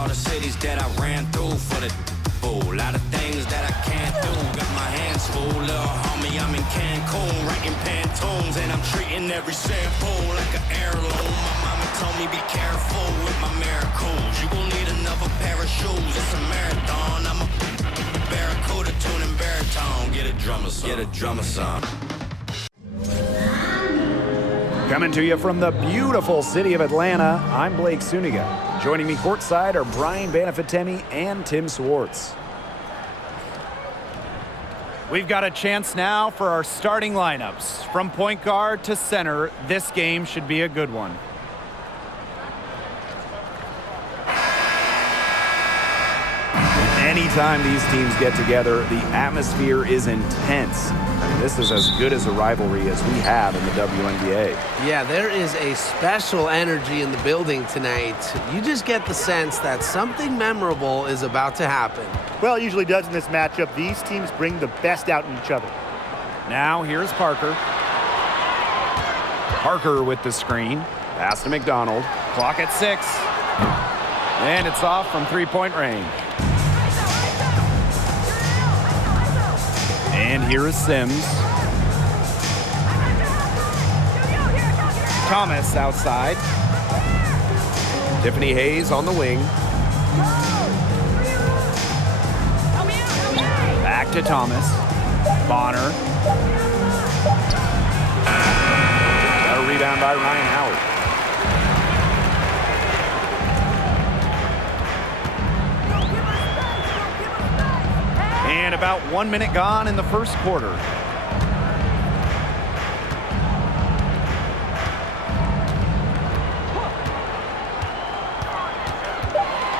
all the cities that I ran through for the fool. Lot of things that I can't do. Got my hands full, little homie. I'm in Cancun, writing Pantones, and I'm treating every sample like an heirloom. My mama told me be careful with my miracles. You gon' need another pair of shoes. It's a marathon. I'm a barracuda tuning baritone. Get a drummer song. Get a drummer song. Coming to you from the beautiful city of Atlanta, I'm Blake Suniga. Joining me courtside are Brian Banafitemi and Tim Swartz. We've got a chance now for our starting lineups. From point guard to center, this game should be a good one. Anytime these teams get together, the atmosphere is intense. This is as good as a rivalry as we have in the WNBA. Yeah, there is a special energy in the building tonight. You just get the sense that something memorable is about to happen. Well, it usually does in this matchup. These teams bring the best out in each other. Now here's Parker. Parker with the screen. Pass to McDonald. Clock at 6. And it's off from three-point range. And here is Sims. Thomas outside. Tiffany Hayes on the wing. Back to Thomas. Bonner. Got a rebound by Ryan Howard. And about 1 minute gone in the first quarter.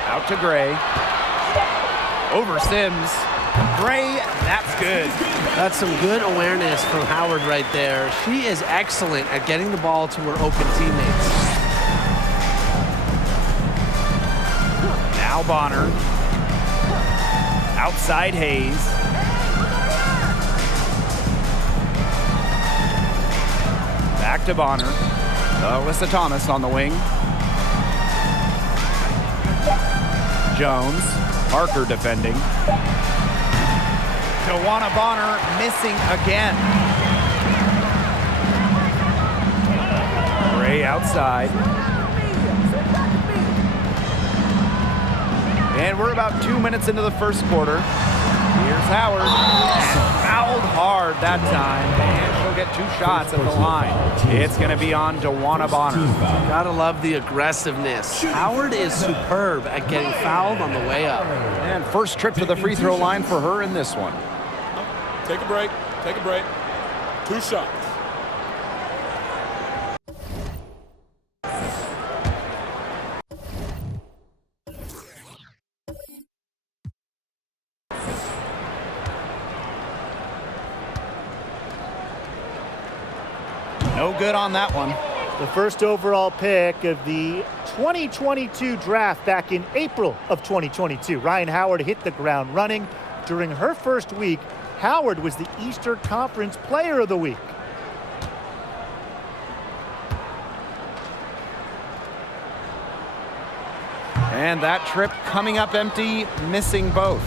Out to Gray. Over Sims. Gray, that's good. That's some good awareness from Howard right there. She is excellent at getting the ball to her open teammates. Now Bonner. Outside Hayes. Back to Bonner. Alyssa Thomas on the wing. Jones. Parker defending. Joanna Bonner missing again. Gray outside. And we're about 2 minutes into the first quarter. Here's Howard. And fouled hard that time. And she'll get 2 shots at the line. It's going to be on Joanna Bonner. Gotta love the aggressiveness. Howard is superb at getting fouled on the way up. And first trip to the free throw line for her in this one. Take a break. Take a break. 2 shots. No good on that one. The first overall pick of the 2022 draft back in April of 2022. Ryan Howard hit the ground running. During her first week, Howard was the Eastern Conference Player of the Week. And that trip coming up empty, missing both.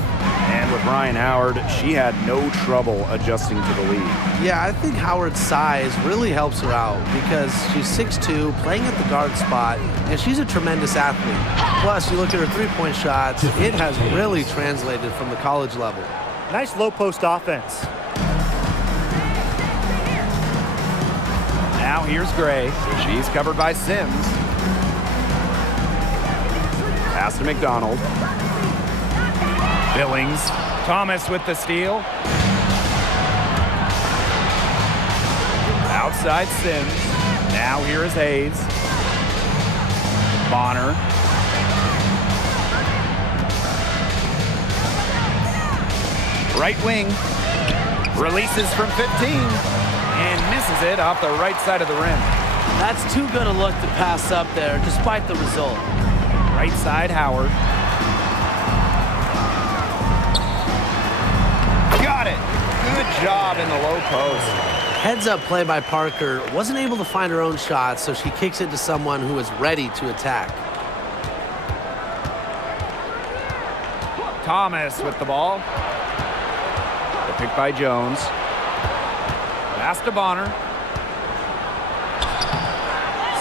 And with Ryan Howard, she had no trouble adjusting to the lead. Yeah, I think Howard's size really helps her out because she's 6'2", playing at the guard spot, and she's a tremendous athlete. Plus, you look at her three-point shots, it has really translated from the college level. Nice low post offense. Now here's Gray. She's covered by Sims. Pass to McDonald. Billings. Thomas with the steal. Outside Sims. Now here is Hayes. Bonner. Right wing. Releases from 15 and misses it off the right side of the rim. That's too good a look to pass up there, despite the result. Right side, Howard. Got it. Good job in the low post. Heads-up play by Parker. Wasn't able to find her own shot, so she kicks it to someone who is ready to attack. Thomas with the ball. The pick by Jones. Pass to Bonner.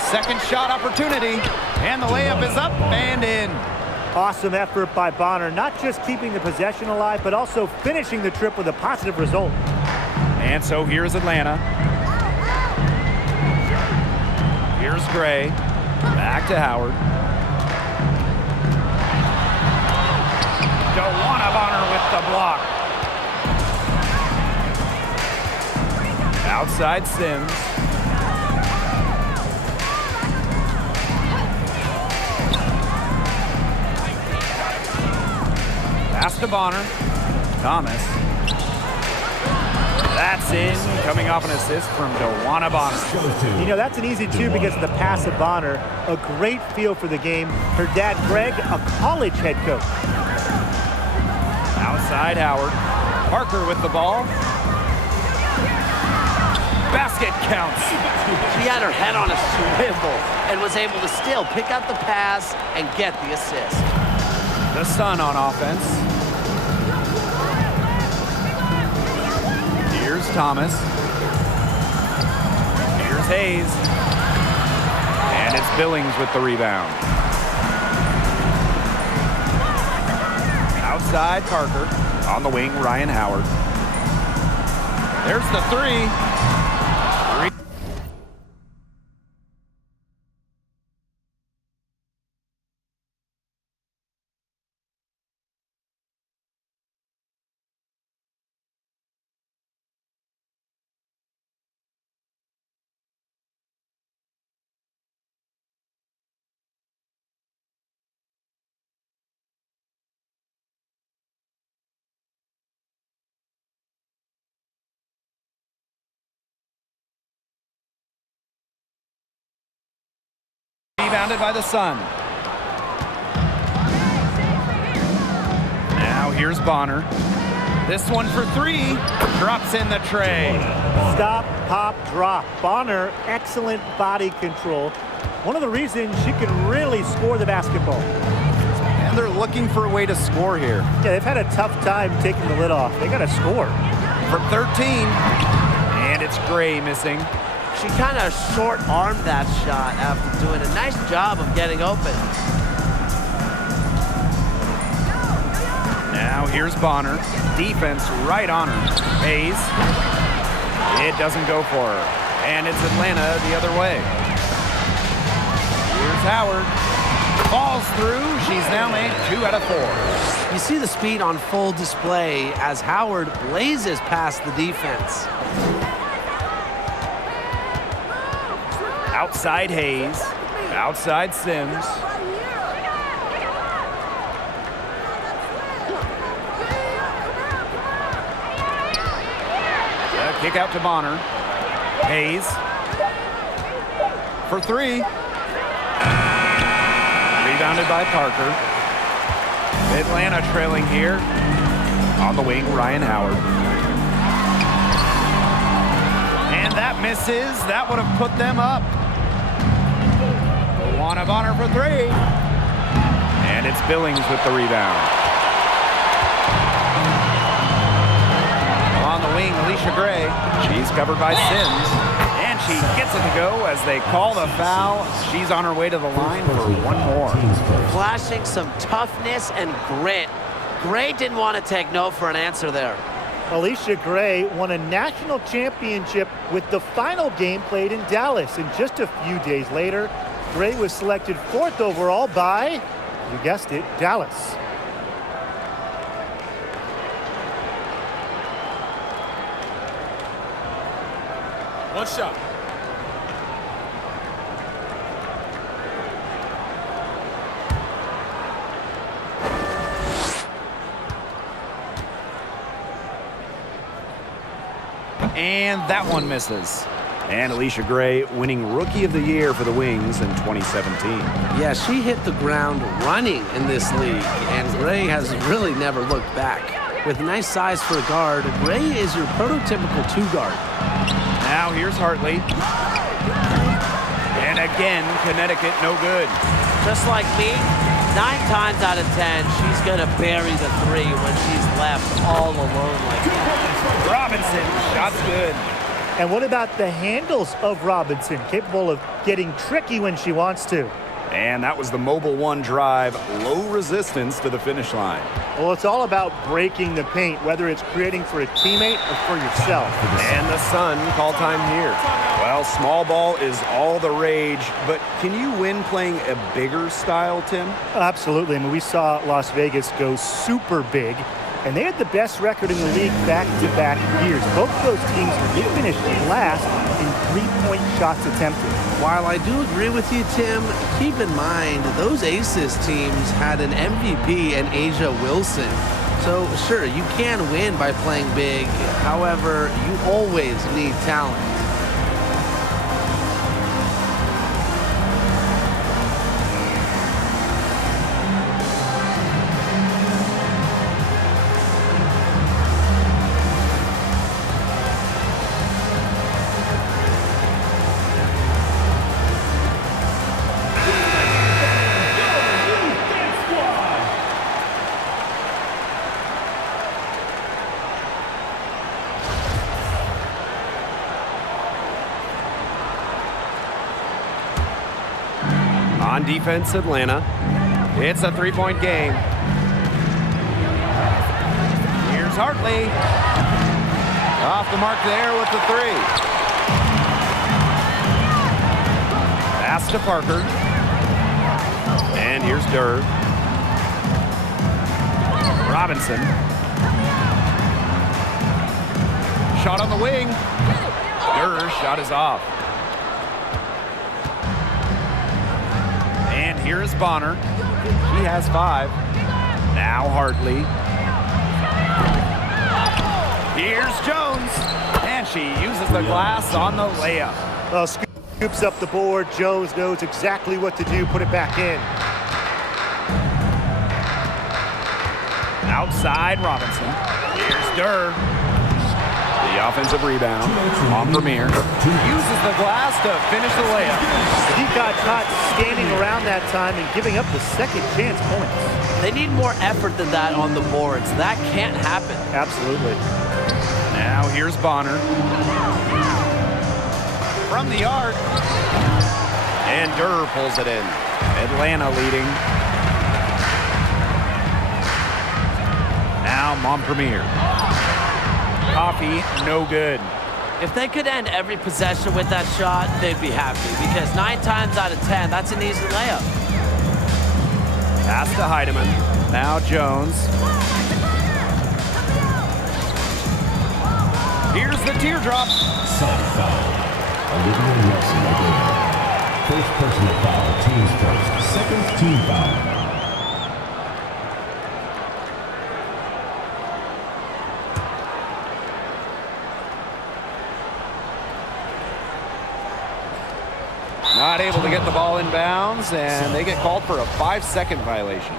Second shot opportunity. And the layup is up and in. Awesome effort by Bonner, not just keeping the possession alive, but also finishing the trip with a positive result. And so here's Atlanta. Here's Gray. Back to Howard. Bonner with the block. Outside Sims. Pass to Bonner. Thomas. That's in, coming off an assist from Dewana Bonner. You know, that's an easy two because of the pass of Bonner. A great feel for the game. Her dad, Greg, a college head coach. Outside Howard. Parker with the ball. Basket counts. She had her head on a swivel and was able to still pick out the pass and get the assist. The Sun on offense. Here's Thomas. Here's Hayes. And it's Billings with the rebound. Outside Parker. On the wing, Ryan Howard. There's the three. Rebounded by the Sun. Now here's Bonner. This one for three. Drops in the tray. Stop, pop, drop. Bonner, excellent body control. One of the reasons she can really score the basketball. And they're looking for a way to score here. Yeah, they've had a tough time taking the lid off. They got to score. From 13. And it's Gray missing. She kind of short-armed that shot after doing a nice job of getting open. Now here's Bonner. Defense right on her. Hayes. It doesn't go for her. And it's Atlanta the other way. Here's Howard. Falls through. She's now made 2 out of 4. You see the speed on full display as Howard blazes past the defense. Outside Hayes. Outside Sims. Kick out to Bonner. Hayes. For three. Rebounded by Parker. Atlanta trailing here. On the wing, Ryan Howard. And that misses. That would have put them up. Dewana Bonner for three. And it's Billings with the rebound. On the wing, Alicia Gray. She's covered by Sims. And she gets it to go as they call the foul. She's on her way to the line for one more. Flashing some toughness and grit. Gray didn't want to take no for an answer there. Alicia Gray won a national championship with the final game played in Dallas. And just a few days later, Gray was selected 4th overall by, you guessed it, Dallas. One shot. And that one misses. And Alicia Gray winning Rookie of the Year for the Wings in 2017. Yeah, she hit the ground running in this league, and Gray has really never looked back. With nice size for a guard, Gray is your prototypical 2-guard. Now here's Hartley. And again, Connecticut no good. Just like me, 9 times out of 10, she's going to bury the 3 when she's left all alone like that. Robinson, shot's good. And what about the handles of Robinson? Capable of getting tricky when she wants to. And that was the Mobile One drive. Low resistance to the finish line. Well, it's all about breaking the paint, whether it's creating for a teammate or for yourself. And the Sun call time here. Well, small ball is all the rage, but can you win playing a bigger style, Tim? Absolutely. I mean, we saw Las Vegas go super big, and they had the best record in the league back-to-back years. Both of those teams did finish last in three-point shots attempted. While I do agree with you, Tim, keep in mind those Aces teams had an MVP in Asia Wilson. So, sure, you can win by playing big. However, you always need talent. On defense, Atlanta. It's a three-point game. Here's Hartley. Off the mark there with the 3. Pass to Parker. And here's Durr. Robinson. Shot on the wing. Durr's shot is off. And here is Bonner. He has 5. Now Hartley. Here's Jones. And she uses the glass on the layup. Well, scoops up the board. Jones knows exactly what to do. Put it back in. Outside Robinson. Here's Durr. The offensive rebound on Premier. Uses the glass to finish the layup. He got caught standing around that time and giving up the second chance points. They need more effort than that on the boards. That can't happen. Absolutely. Now here's Bonner. From the arc. And Durr pulls it in. Atlanta leading. Now Montpremier. Coffee, no good. If they could end every possession with that shot, they'd be happy because 9 times out of 10, that's an easy layup. Pass to Heidemann. Now Jones. Here's the teardrop. Second foul. Olivia Wilson again. First personal foul, team's first. Second team foul. Not able to get the ball in bounds, and they get called for a 5-second violation.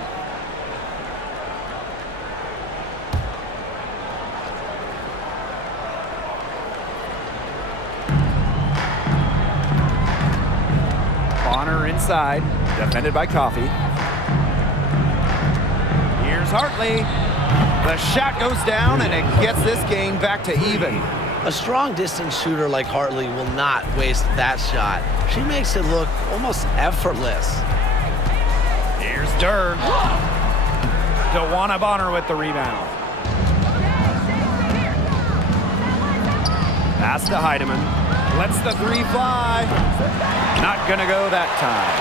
Bonner inside, defended by Coffee. Here's Hartley. The shot goes down, and it gets this game back to even. A strong distance shooter like Hartley will not waste that shot. She makes it look almost effortless. Here's Durr. DeWanna Bonner with the rebound. Pass to Heidemann. Lets the 3 fly. Not gonna go that time.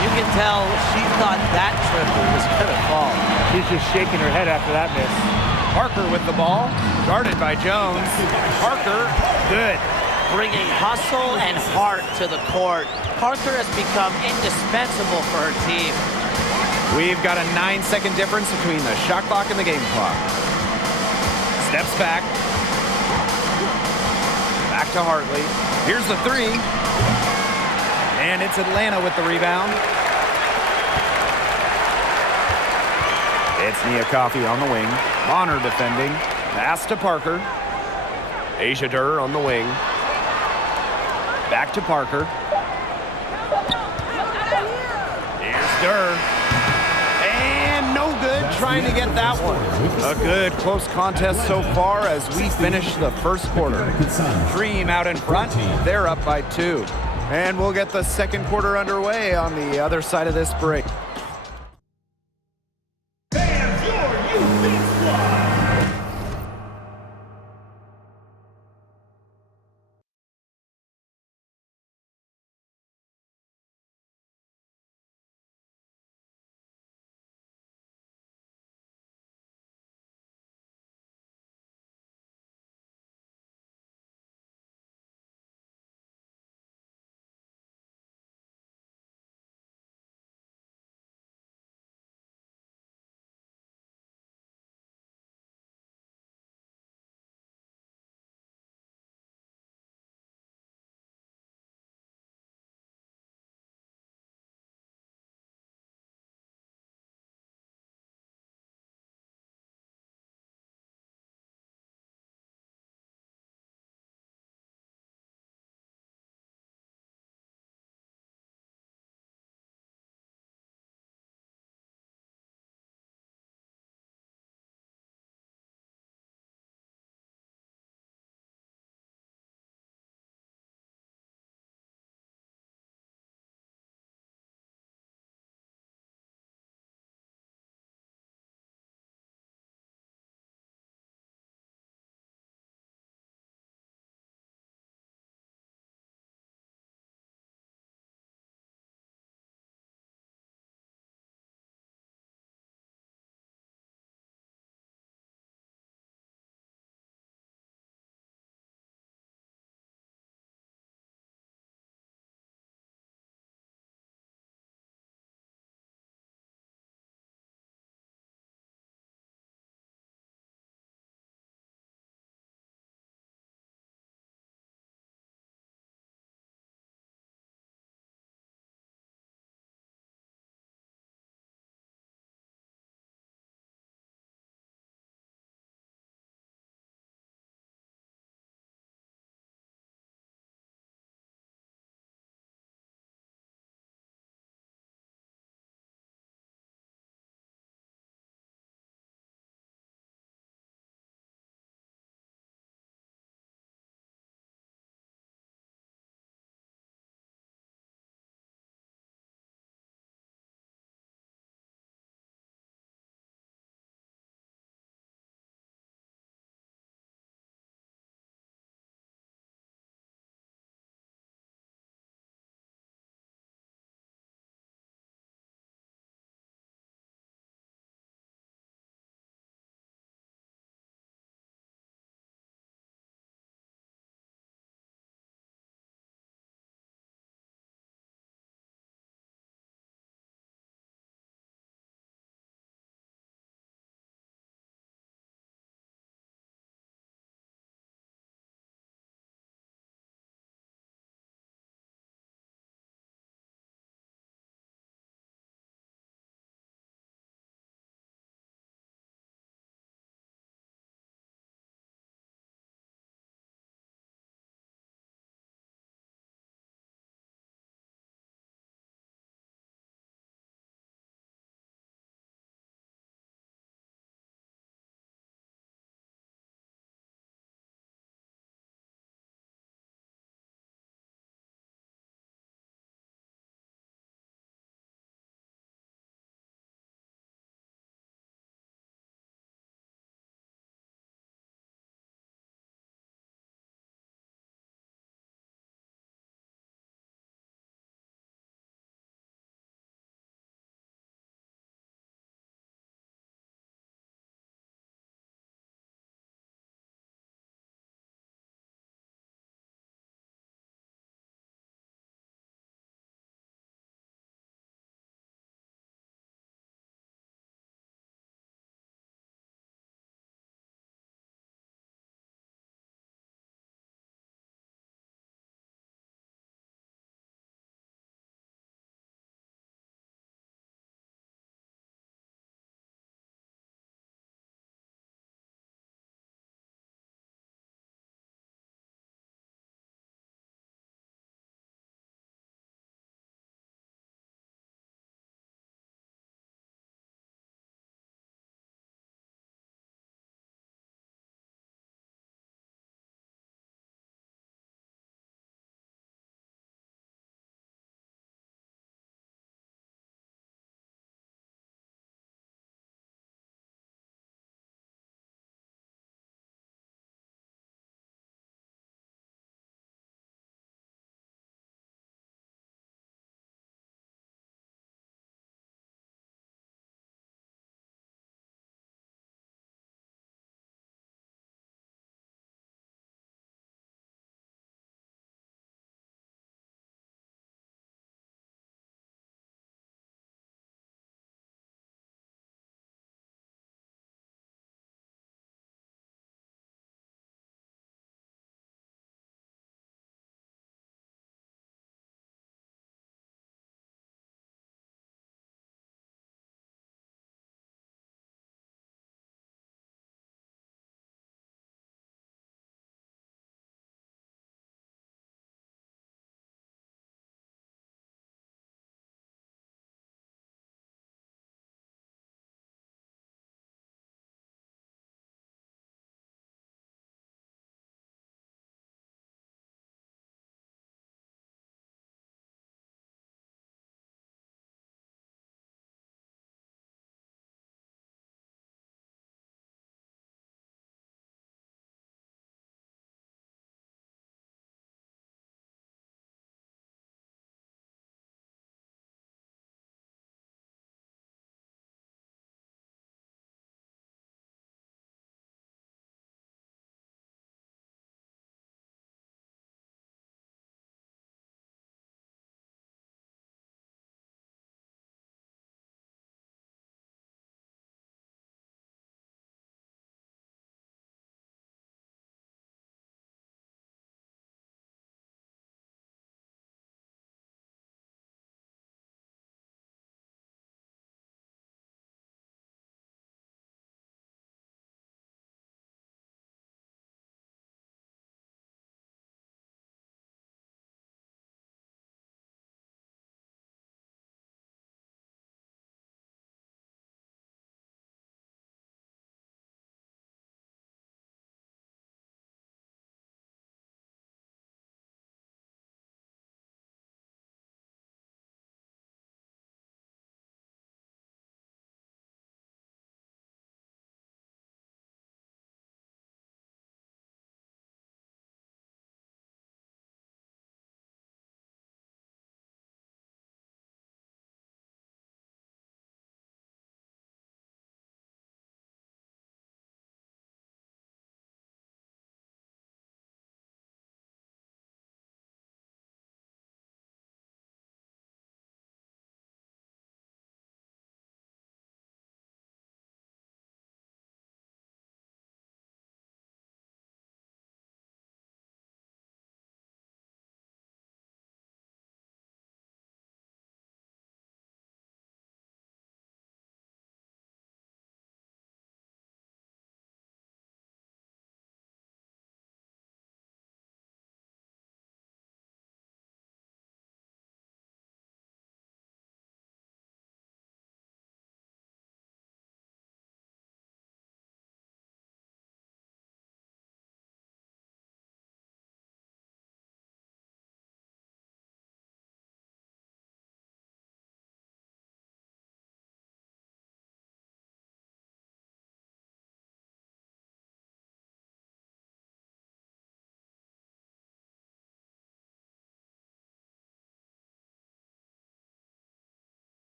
You can tell she thought that triple was gonna fall. She's just shaking her head after that miss. Parker with the ball, guarded by Jones. Parker, good. Bringing hustle and heart to the court. Parker has become indispensable for her team. We've got a 9-second difference between the shot clock and the game clock. Steps back. Back to Hartley. Here's the 3. And it's Atlanta with the rebound. It's Nia Coffey on the wing. Bonner defending. Pass to Parker. Asia Durr on the wing. Back to Parker. Here's Durr. trying to get that one. A good close contest so far as we finish the first quarter. Dream out in front. They're up by 2. And we'll get the second quarter underway on the other side of this break.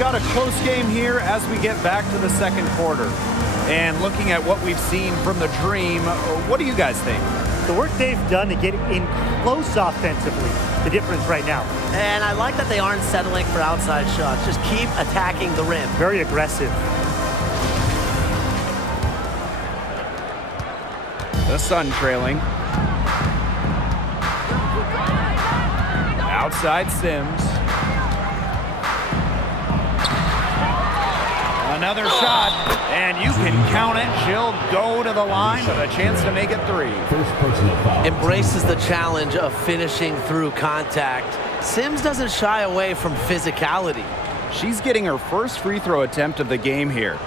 got a close game here as we get back to the second quarter. And looking at what we've seen from the Dream, what do you guys think? The work they've done to get in close offensively, the difference right now. And I like that they aren't settling for outside shots. Just keep attacking the rim. Very aggressive. The Sun trailing. Outside Sims. Another shot, and you can count it. She'll go to the line with a chance to make it 3. First personal foul. Embraces the challenge of finishing through contact. Sims doesn't shy away from physicality. She's getting her first free throw attempt of the game here.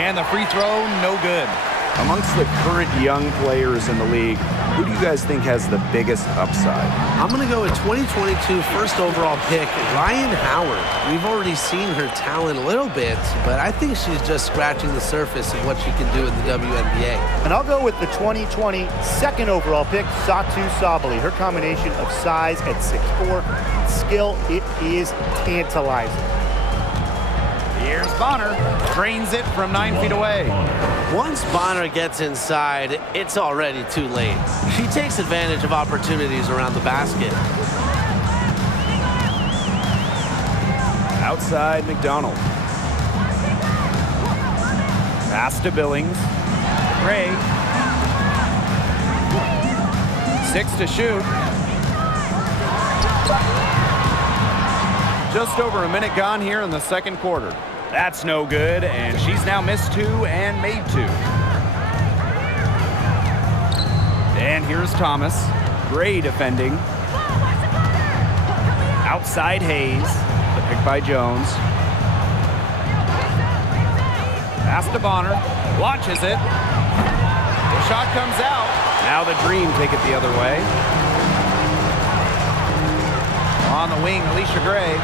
And the free throw, no good. Amongst the current young players in the league, who do you guys think has the biggest upside? I'm going to go with 2022 first overall pick, Ryan Howard. We've already seen her talent a little bit, but I think she's just scratching the surface of what she can do in the WNBA. And I'll go with the 2020 second overall pick, Satu Sabali. Her combination of size at 6'4" and skill, it is tantalizing. Here's Bonner, drains it from 9 feet away. Once Bonner gets inside, it's already too late. She takes advantage of opportunities around the basket. Outside McDonald. Pass to Billings. Gray. 6 to shoot. Just over a minute gone here in the second quarter. That's no good, and she's now missed 2 and made 2. And here's Thomas. Gray defending. Outside Hayes. The pick by Jones. Pass to Bonner. Launches it. The shot comes out. Now the Dream take it the other way. On the wing, Alicia Gray.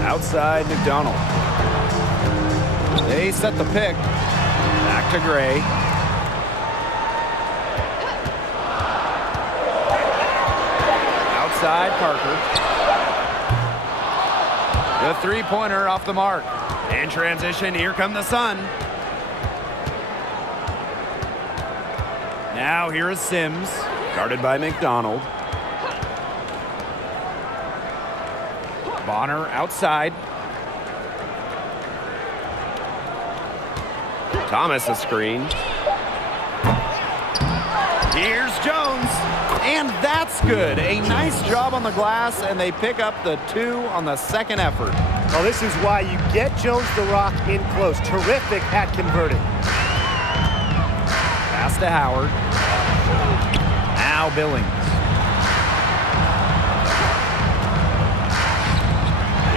Outside McDonald. They set the pick. Back to Gray. Outside Parker. The three-pointer off the mark. In transition, here come the Sun. Now here is Sims. Guarded by McDonald. Bonner outside. Thomas a screen. Here's Jones. And that's good. A nice job on the glass, and they pick up the 2 on the second effort. Well, this is why you get Jones the Rock in close. Terrific at converting. Pass to Howard. Now Billings.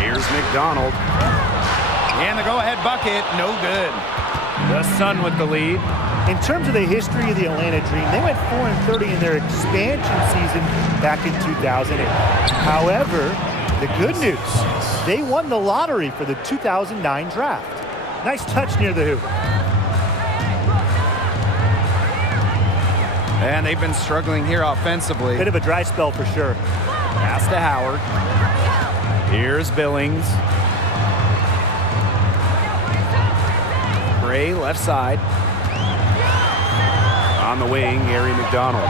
Here's McDonald. And the go-ahead bucket, no good. The Sun with the lead. In terms of the history of the Atlanta Dream, they went 4-30 in their expansion season back in 2008. However, the good news, they won the lottery for the 2009 draft. Nice touch near the hoop. And they've been struggling here offensively. Bit of a dry spell for sure. Pass to Howard. Here's Billings. Gray left side. On the wing, Gary McDonald.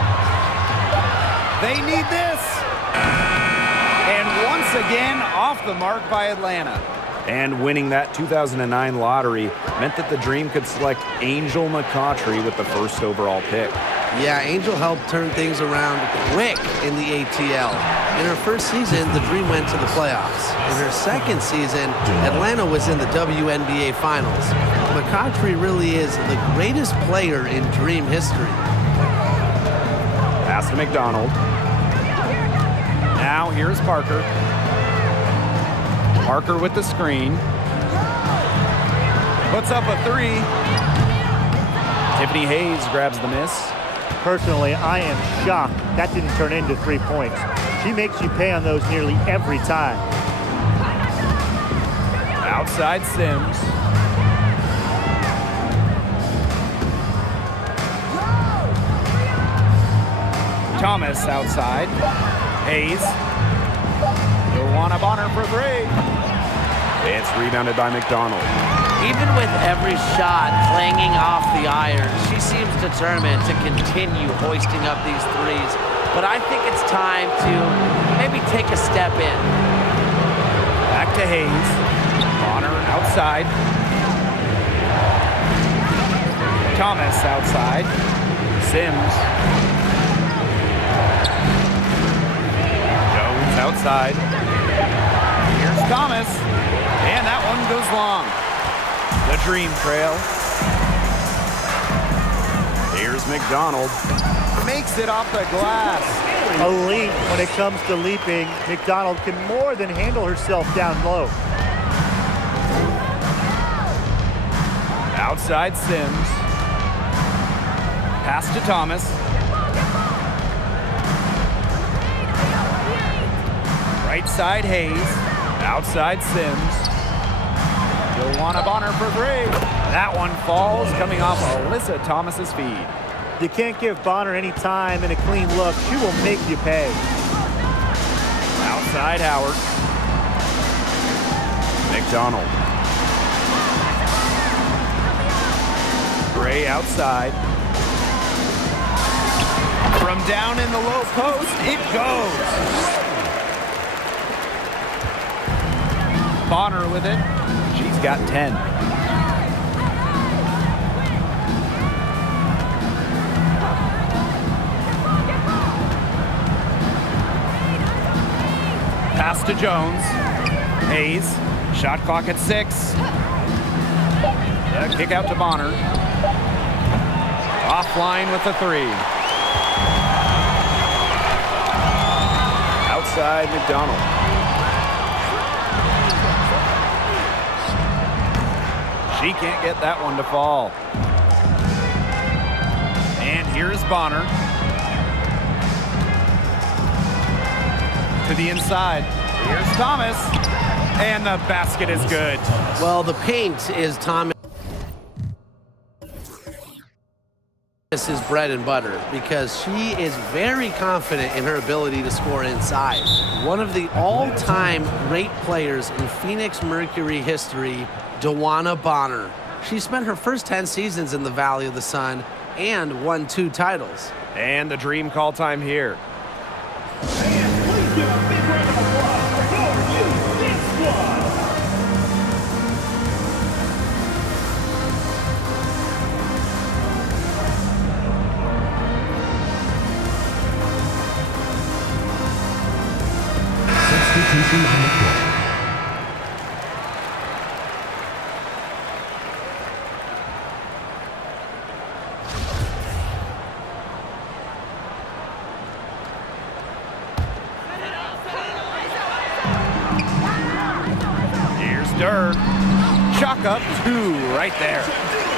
They need this. And once again, off the mark by Atlanta. And winning that 2009 lottery meant that the Dream could select Angel McCautry with the first overall pick. Yeah, Angel helped turn things around quick in the ATL. In her first season, the Dream went to the playoffs. In her second season, Atlanta was in the WNBA Finals. McCautry really is the greatest player in Dream history. Pass to McDonald. Now here's Parker. Parker with the screen. Puts up a three. Tiffany Hayes grabs the miss. Personally, I am shocked that didn't turn into 3 points. She makes you pay on those nearly every time. Outside Sims. Thomas outside. Hayes. Joanna Bonner for three. It's rebounded by McDonald. Even with every shot clanging off the iron, she seems determined to continue hoisting up these threes. But I think it's time to maybe take a step in. Back to Hayes. Bonner outside. Thomas outside. Sims. Jones outside. Here's Thomas. And that one goes long. The Dream Trail. Here's McDonald. Makes it off the glass. Elite when it comes to leaping. McDonald can more than handle herself down low. Outside Sims. Pass to Thomas. Right side Hayes. Outside Sims. Joanna Bonner for three. That one falls, coming off Alyssa Thomas's feed. You can't give Bonner any time and a clean look. She will make you pay. Outside Howard. McDonald. Gray outside. From down in the low post, it goes. Bonner with it. She's got 10. Pass to Jones. Hayes. Shot clock at 6. The kick out to Bonner. Offline with the three. Outside McDonald. She can't get that one to fall. And here's Bonner. To the inside. Here's Thomas. And the basket is good. Well, the paint is Thomas' bread and butter because she is very confident in her ability to score inside. One of the all-time great players in Phoenix Mercury history, Joanna Bonner. She spent her first 10 seasons in the Valley of the Sun and won 2 titles. And the Dream call time here. Please give a big round of applause for your Big Squad. Substitution on the court. Chalk up 2 right there.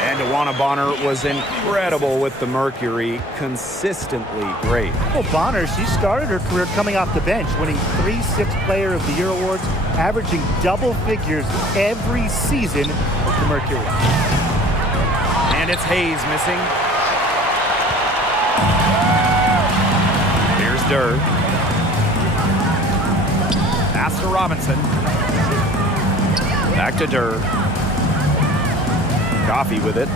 And Joanna Bonner was incredible with the Mercury, consistently great. Well, Bonner, she started her career coming off the bench, winning 3 Sixth Player of the Year awards, averaging double figures every season with the Mercury. And it's Hayes missing. Here's Durr. Pass to Robinson. Back to Durr. Coffee with it.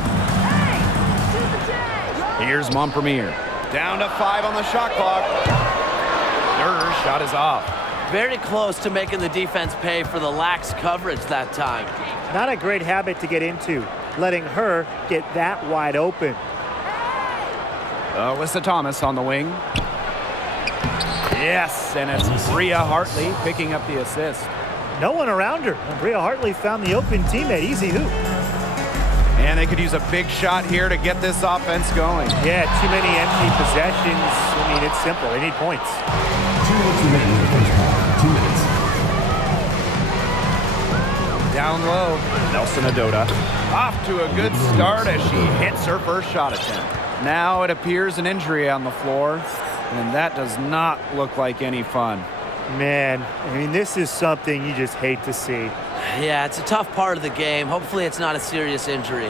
Here's Montpremier. Down to 5 on the shot clock. Durr's shot is off. Very close to making the defense pay for the lax coverage that time. Not a great habit to get into, letting her get that wide open. Alyssa Thomas on the wing. Yes, and it's Bria Hartley picking up the assist. No one around her. And Bria Hartley found the open teammate. Easy hoop. And they could use a big shot here to get this offense going. Yeah, too many empty possessions. I mean, it's simple. They need points. 2 minutes remaining in the first half. 2 minutes. Down Down low, Nelson Adota. Off to a good start as she hits her first shot attempt. Now it appears an injury on the floor, and that does not look like any fun. Man, I mean, this is something you just hate to see. Yeah, it's a tough part of the game. Hopefully it's not a serious injury.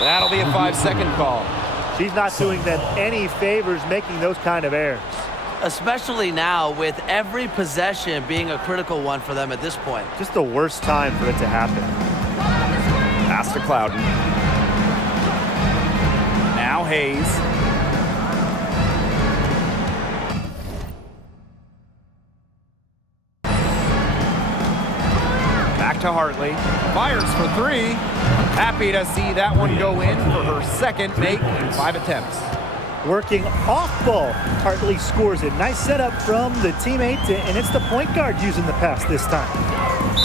That'll be a 5-second call. She's not doing them any favors making those kind of errors. Especially now with every possession being a critical one for them at this point. Just the worst time for it to happen. Pass to Clouden. Now Hayes. Back to Hartley. Fires for three. Happy to see that one go in for her second make in 5 attempts. Working off ball, Hartley scores it. Nice setup from the teammate, and it's the point guard using the pass this time.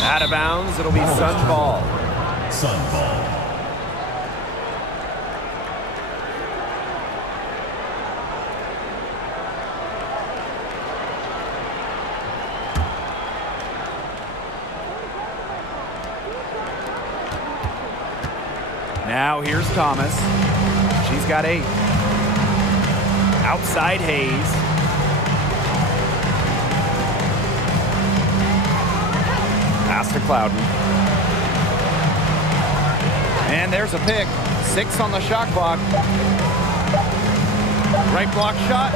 Out of bounds, it'll be Sun ball. Sun ball. Now here's Thomas. She's got 8. Outside Hayes. Pass to Clouden. And there's a pick. 6 on the shot clock. Right block shot.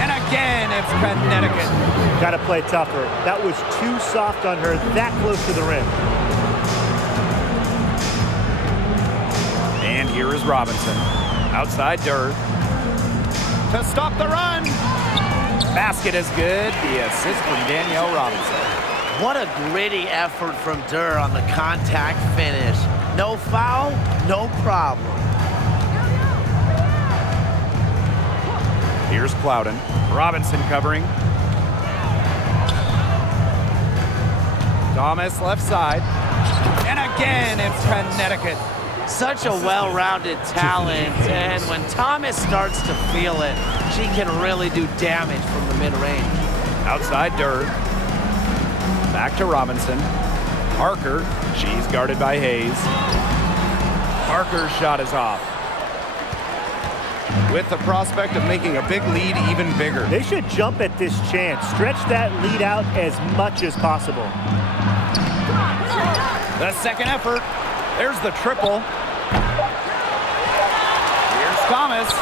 And again, it's Connecticut. Got to play tougher. That was too soft on her, that close to the rim. And here is Robinson. Outside Durr. To stop the run. Basket is good. The assist from Danielle Robinson. What a gritty effort from Durr on the contact finish. No foul, no problem. Here's Clouden. Robinson covering. Thomas left side. And again, it's Connecticut. Such a well-rounded talent, and when Thomas starts to feel it, she can really do damage from the mid-range. Outside Durr. Back to Robinson. Parker. She's guarded by Hayes. Parker's shot is off. With the prospect of making a big lead even bigger. They should jump at this chance. Stretch that lead out as much as possible. The second effort. There's the triple. Here's Thomas.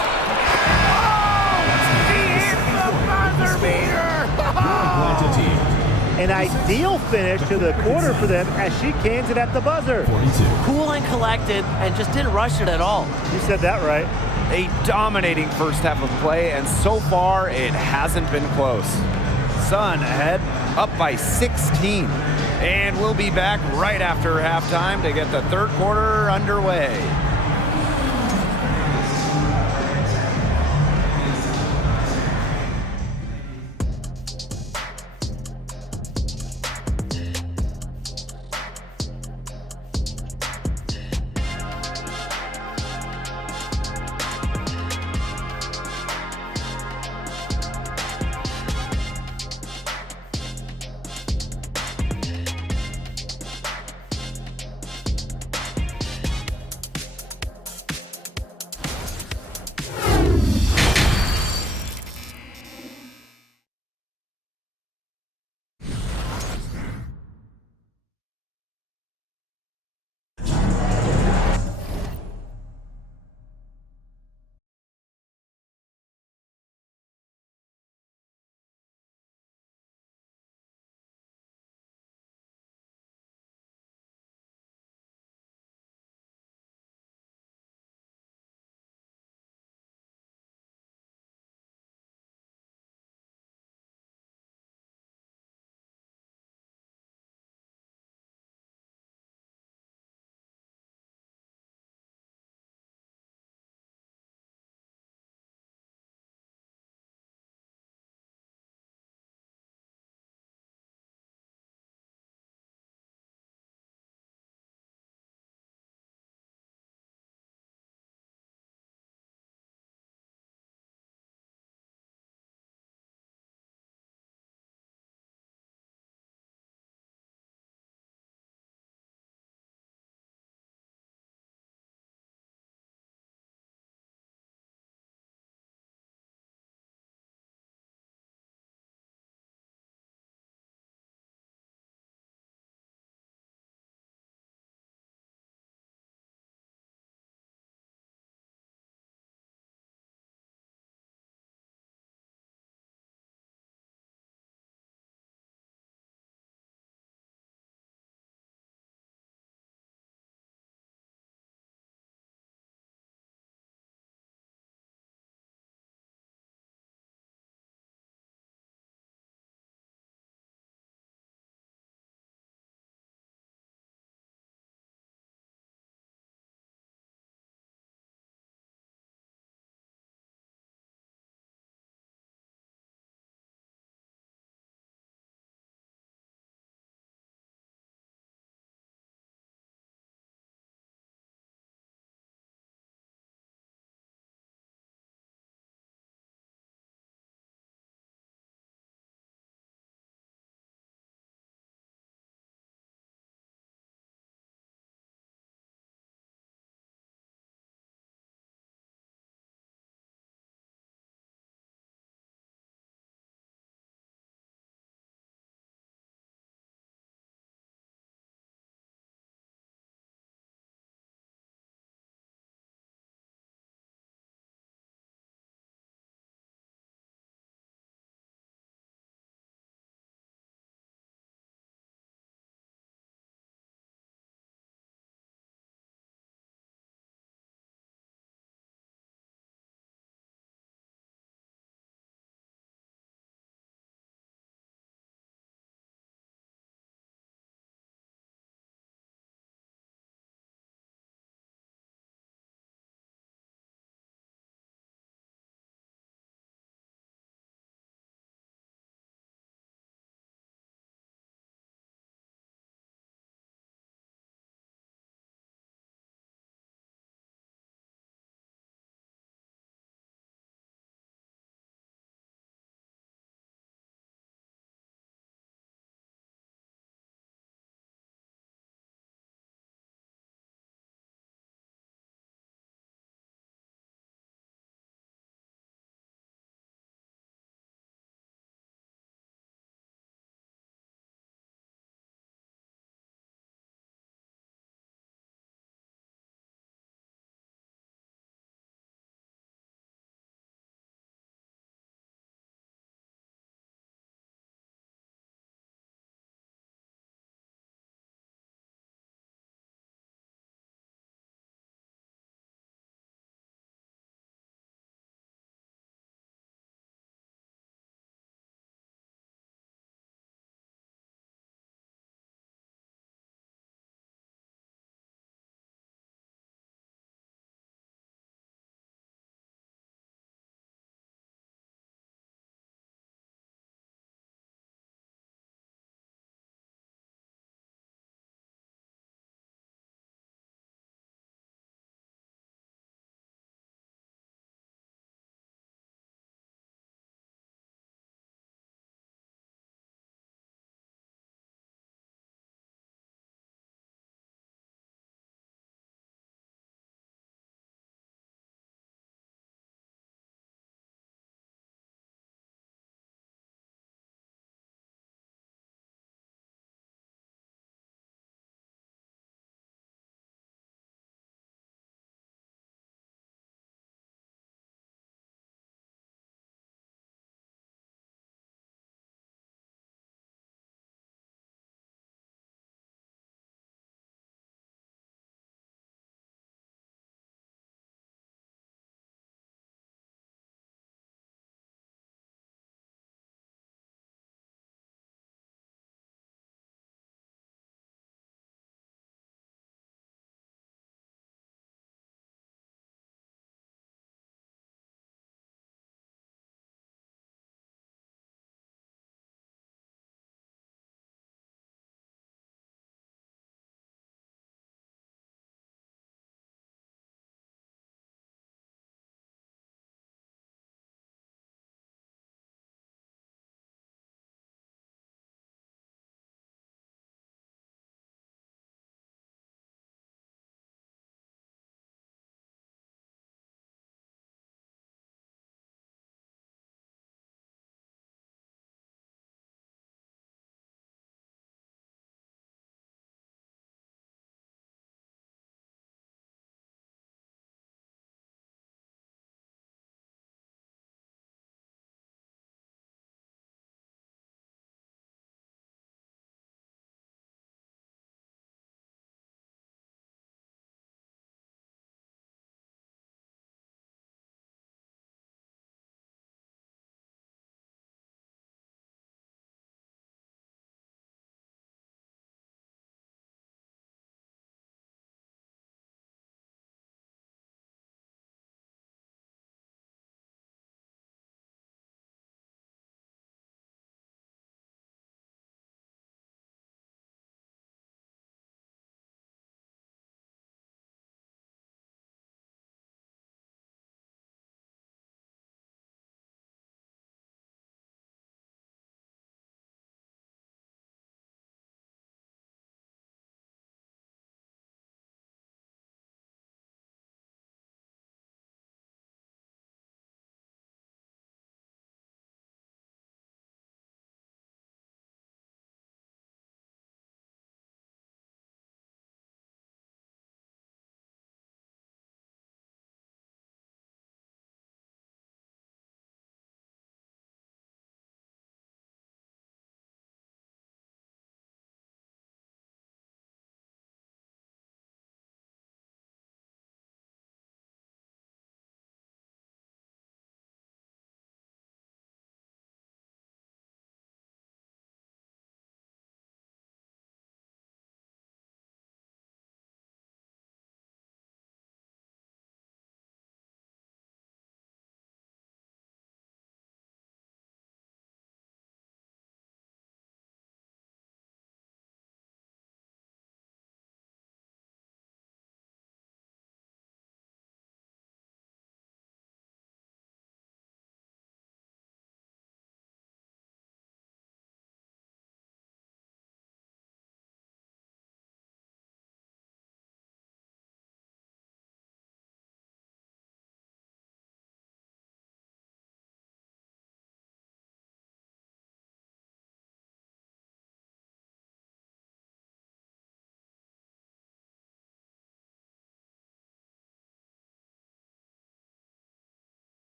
An ideal finish to the quarter for them as she cans it at the buzzer. 42. Cool and collected, and just didn't rush it at all. You said that right. A dominating first half of play, and so far it hasn't been close. Sun ahead, up by 16. And we'll be back right after halftime to get the third quarter underway.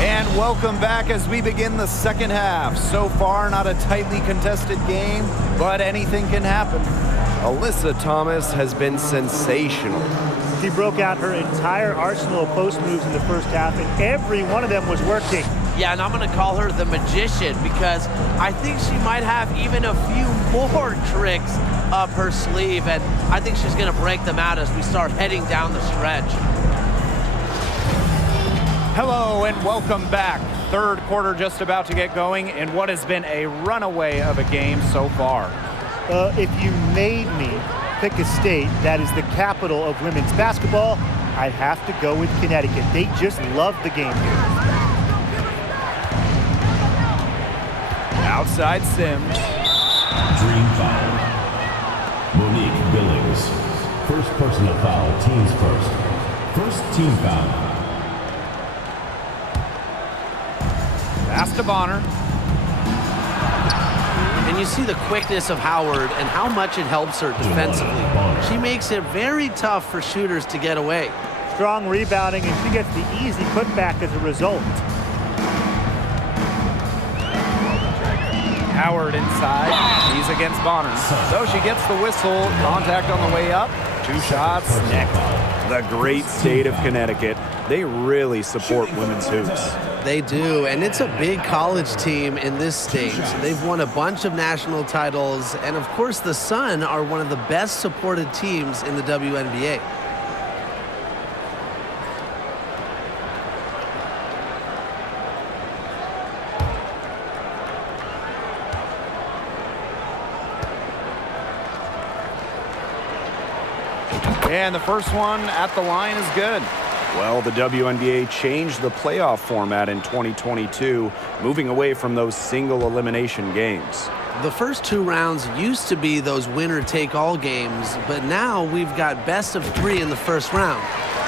And welcome back as we begin the second half. So far, not a tightly contested game, but anything can happen. Alyssa Thomas has been sensational. She broke out her entire arsenal of post moves in the first half, and every one of them was working. Yeah, and I'm going to call her the magician because I think she might have even a few more tricks up her sleeve, and I think she's going to break them out as we start heading down the stretch. Hello and welcome back. Third quarter just about to get going in what has been a runaway of a game so far. If you made me pick a state that is the capital of women's basketball, I'd have to go with Connecticut. They just love the game here. Outside Sims. Dream foul. Monique Billings. First personal foul, teams first. First team foul. Pass to Bonner. And you see the quickness of Howard and how much it helps her defensively. She makes it very tough for shooters to get away. Strong rebounding, and she gets the easy putback as a result. Howard inside. She's against Bonner. So she gets the whistle. Contact on the way up. 2 shots. Next. The great state of Connecticut. They really support women's hoops. They do, and it's a big college team in this state. They've won a bunch of national titles, and of course the Sun are one of the best supported teams in the WNBA. And the first one at the line is good. Well, the WNBA changed the playoff format in 2022, moving away from those single elimination games. The first 2 rounds used to be those winner-take-all games, but now we've got best of 3 in the first round,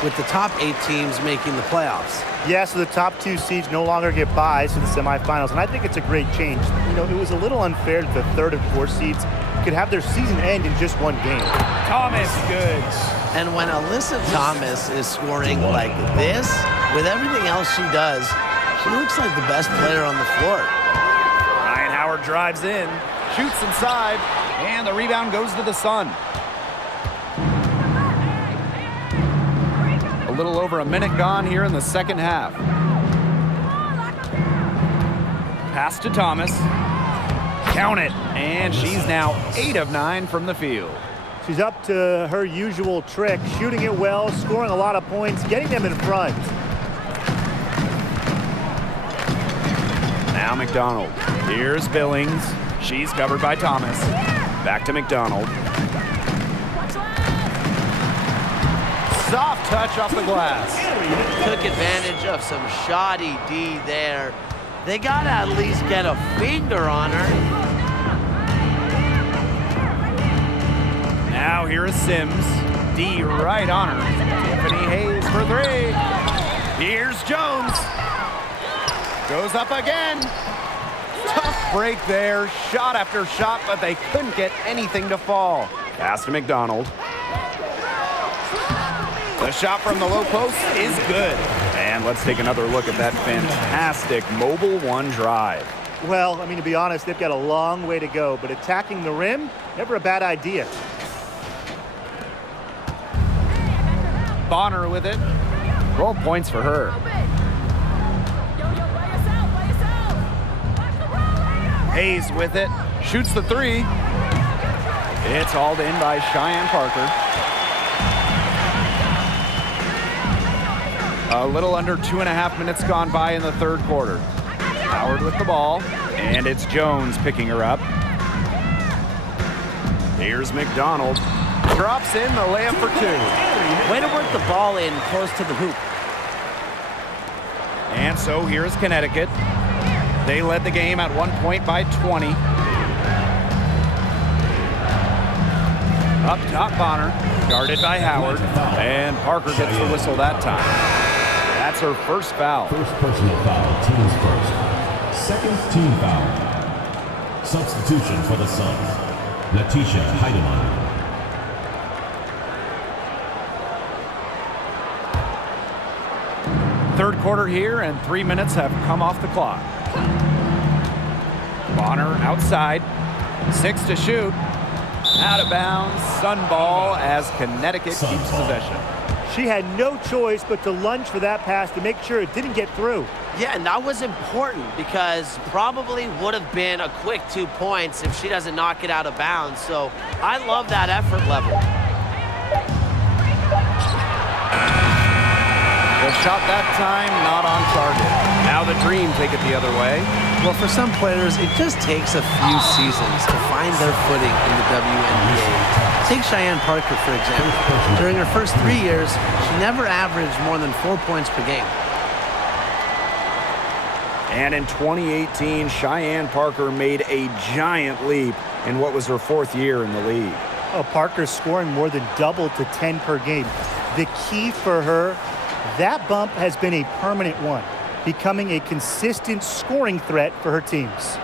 with the top 8 teams making the playoffs. Yeah, so the top 2 seeds no longer get buys to the semifinals, and I think it's a great change. You know, it was a little unfair that the 3rd and 4th seeds could have their season end in just 1 game. Thomas, good. And when Alyssa Thomas is scoring like this, with everything else she does, she looks like the best player on the floor. Ryan Howard drives in, shoots inside, and the rebound goes to the Sun. A little over a minute gone here in the second half. Pass to Thomas. Count it. And she's now 8 of 9 from the field. She's up to her usual trick, shooting it well, scoring a lot of points, getting them in front. Now McDonald. Here's Billings. She's covered by Thomas. Back to McDonald. Soft touch off the glass. Took advantage of some shoddy D there. They got to at least get a finger on her. Now here is Sims. D right on her. Tiffany Hayes for 3. Here's Jones. Goes up again. Tough break there. Shot after shot, but they couldn't get anything to fall. Pass to McDonald. The shot from the low post is good. And let's take another look at that fantastic mobile 1 drive. Well, I mean, to be honest, they've got a long way to go, but attacking the rim, never a bad idea. Bonner with it. 12 points for her. Hayes with it. Shoots the 3. It's hauled in by Cheyenne Parker. A little under 2.5 minutes gone by in the third quarter. Howard with the ball, and it's Jones picking her up. Here's McDonald. Drops in the layup for 2. Way to work the ball in close to the hoop. And so here's Connecticut. They led the game at 1 point by 20. Up top, Bonner, guarded by Howard, and Parker gets the whistle that time. That's her first foul. First personal foul, teams first. Second team foul. Substitution for the Suns. Letitia Heidemann. Third quarter here, and 3 minutes have come off the clock. Bonner outside. 6 to shoot. Out of bounds. Sun ball as Connecticut keeps possession. She had no choice but to lunge for that pass to make sure it didn't get through. Yeah, and that was important because probably would have been a quick 2 points if she doesn't knock it out of bounds. So I love that effort level. The shot that time not on target. Now the Dream take it the other way. Well, for some players, it just takes a few seasons to find their footing in the WNBA. Take Cheyenne Parker, for example. During her first 3 years, she never averaged more than 4 points per game. And in 2018, Cheyenne Parker made a giant leap in what was her 4th year in the league. Oh, Parker's scoring more than double to 10 per game. The key for her, that bump has been a permanent one, becoming a consistent scoring threat for her teams.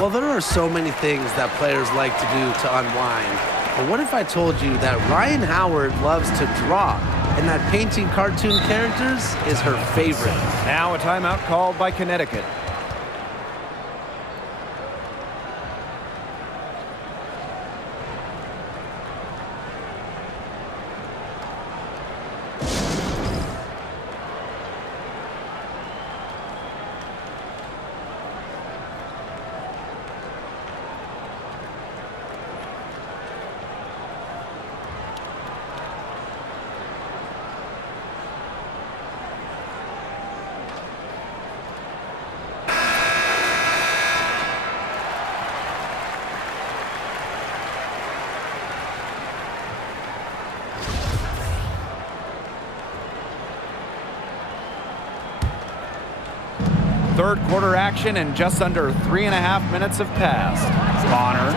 Well, there are so many things that players like to do to unwind. But what if I told you that Ryan Howard loves to draw and that painting cartoon characters is her favorite? Now a timeout called by Connecticut. Third quarter action, and just under 3.5 minutes have passed. Bonner,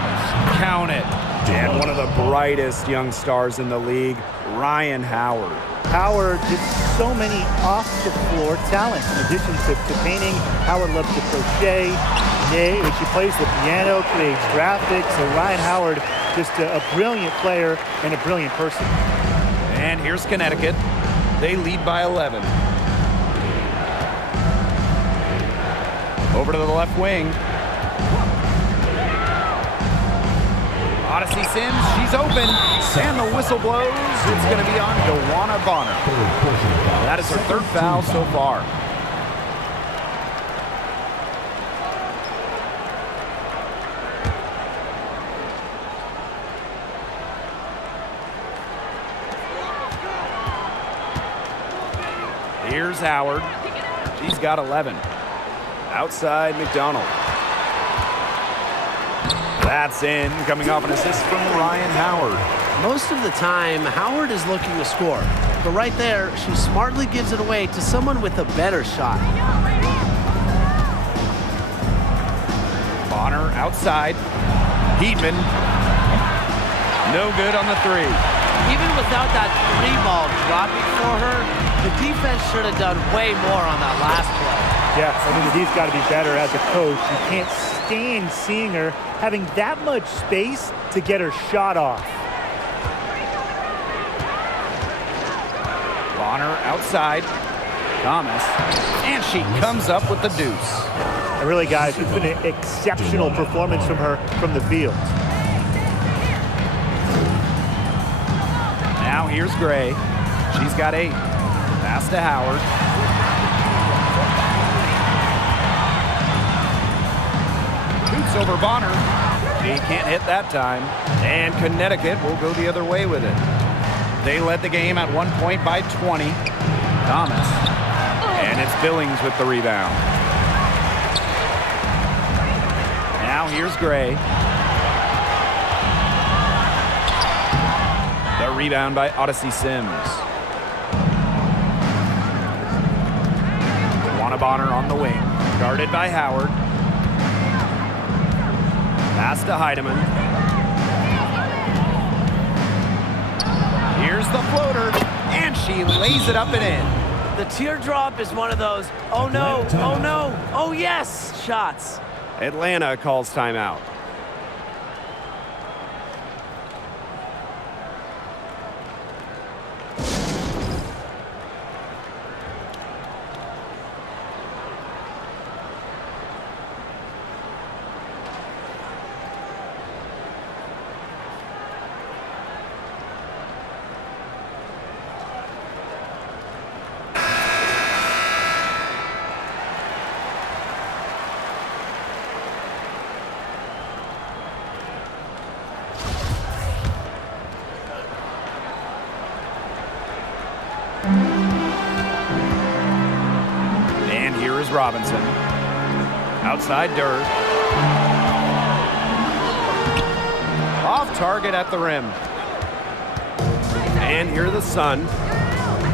count it. And one of the brightest young stars in the league, Ryan Howard. Howard, just so many off-the-floor talents. In addition to painting, Howard loves to crochet, knit. She plays the piano, creates graphics. So Ryan Howard, just a brilliant player and a brilliant person. And here's Connecticut. They lead by 11. Over to the left wing. Odyssey Sims, she's open. And the whistle blows. It's going to be on DeWanna Bonner. That is her 3rd foul so far. Here's Howard. She's got 11. Outside McDonald. That's in, coming off an assist from Ryan Howard. Most of the time, Howard is looking to score. But right there, she smartly gives it away to someone with a better shot. Bonner outside. Heatman. No good on the 3. Even without that 3-ball dropping for her, the defense should have done way more on that last play. Yes, I mean, he's got to be better as a coach. You can't stand seeing her having that much space to get her shot off. Bonner outside. Thomas. And she comes up with the deuce. And really, guys, it's been an exceptional performance from her from the field. Now here's Gray. She's got 8. Pass to Howard. Shoots over Bonner. She can't hit that time. And Connecticut will go the other way with it. They led the game at 1 point by 20. Thomas. And it's Billings with the rebound. Now here's Gray. The rebound by Odyssey Sims. DeWanna Bonner on the wing. Guarded by Howard. Pass to Heidemann. Here's the floater. And she lays it up and in. The teardrop is one of those, oh no, oh no, Oh, yes! Shots. Atlanta calls timeout. And here is Robinson. Outside Durr. Off target at the rim. And here are the Sun.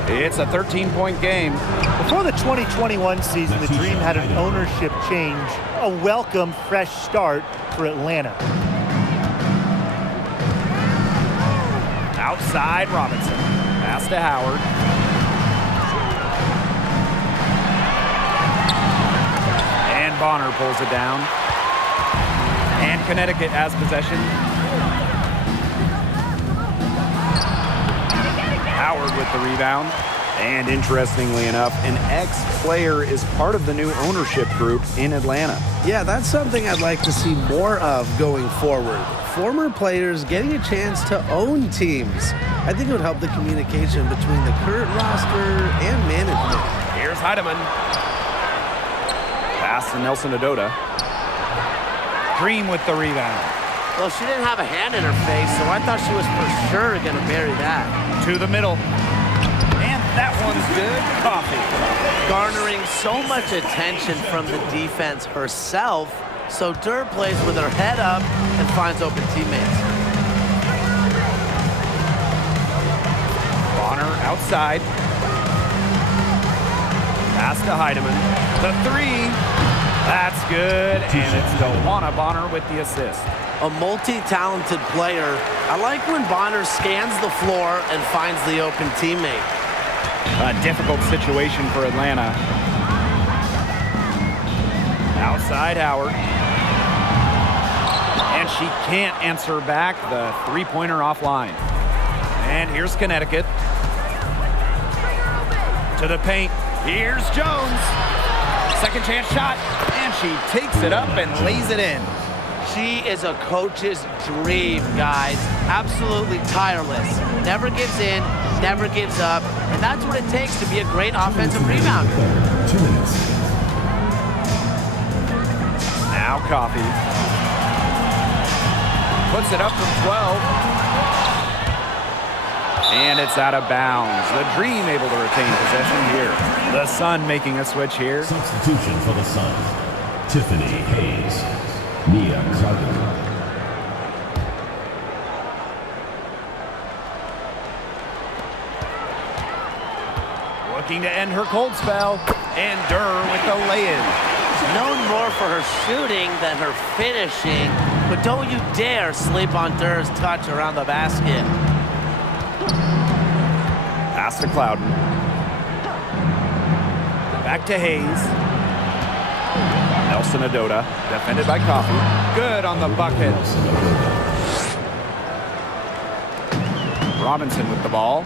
It's a 13-point game. Before the 2021 season, the Dream had an ownership change, a welcome fresh start for Atlanta. Outside Robinson. Pass to Howard. And Bonner pulls it down. And Connecticut has possession. Howard with the rebound. And interestingly enough, an ex-player is part of the new ownership group in Atlanta. Yeah, that's something I'd like to see more of going forward. Former players getting a chance to own teams. I think it would help the communication between the current roster and management. Here's Heidemann. Pass to Nelson Adota. Dream with the rebound. Well, she didn't have a hand in her face, so I thought she was for sure going to bury that. To the middle. And that one's good. Coffee. Garnering so much attention from the defense herself, so Durr plays with her head up and finds open teammates. Bonner outside. Pass to Heidemann. The three. That's good. And it's Dewana Bonner with the assist. A multi-talented player. I like when Bonner scans the floor and finds the open teammate. A difficult situation for Atlanta. Outside Howard. And she can't answer back the three-pointer offline. And here's Connecticut. To the paint. Here's Jones. Second chance shot. And she takes it up and lays it in. She is a coach's dream, guys. Absolutely tireless. Never gives in, never gives up. And that's what it takes to be a great offensive rebounder. 2 minutes. Now Coffee. Puts it up from 12. And it's out of bounds. The Dream able to retain possession here. The Sun making a switch here. Substitution for the Suns. Tiffany Hayes. Nia Clark. Looking to end her cold spell. And Durr with the lay-in. Known more for her shooting than her finishing, but don't you dare sleep on Durr's touch around the basket. Pass to Clouden. Back to Hayes. Nelson Adota, defended by Coffee. Good on the bucket. Robinson with the ball.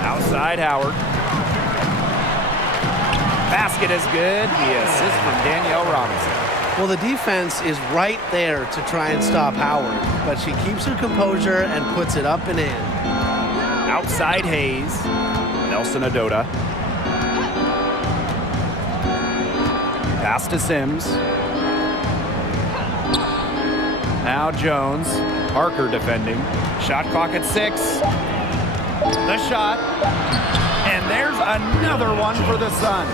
Outside Howard. Basket is good. The assist from Danielle Robinson. Well, the defense is right there to try and stop Howard, but she keeps her composure and puts it up and in. Outside Hayes. Nelson Adota. Pass to Sims. Now Jones. Parker defending. Shot clock at 6. The shot. And there's another one for the Sun.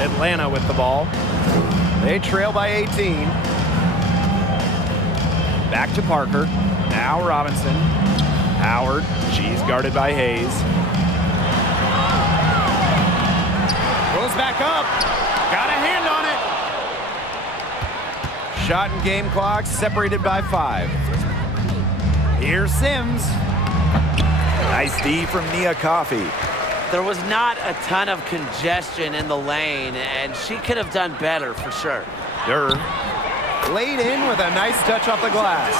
Atlanta with the ball. They trail by 18. Back to Parker. Now Robinson. Howard. She's guarded by Hayes. Goes back up. Got a hand on it. Shot and game clock separated by 5. Here's Sims. Nice D from Nia Coffee. There was not a ton of congestion in the lane, and she could have done better for sure. Durr laid in with a nice touch off the glass.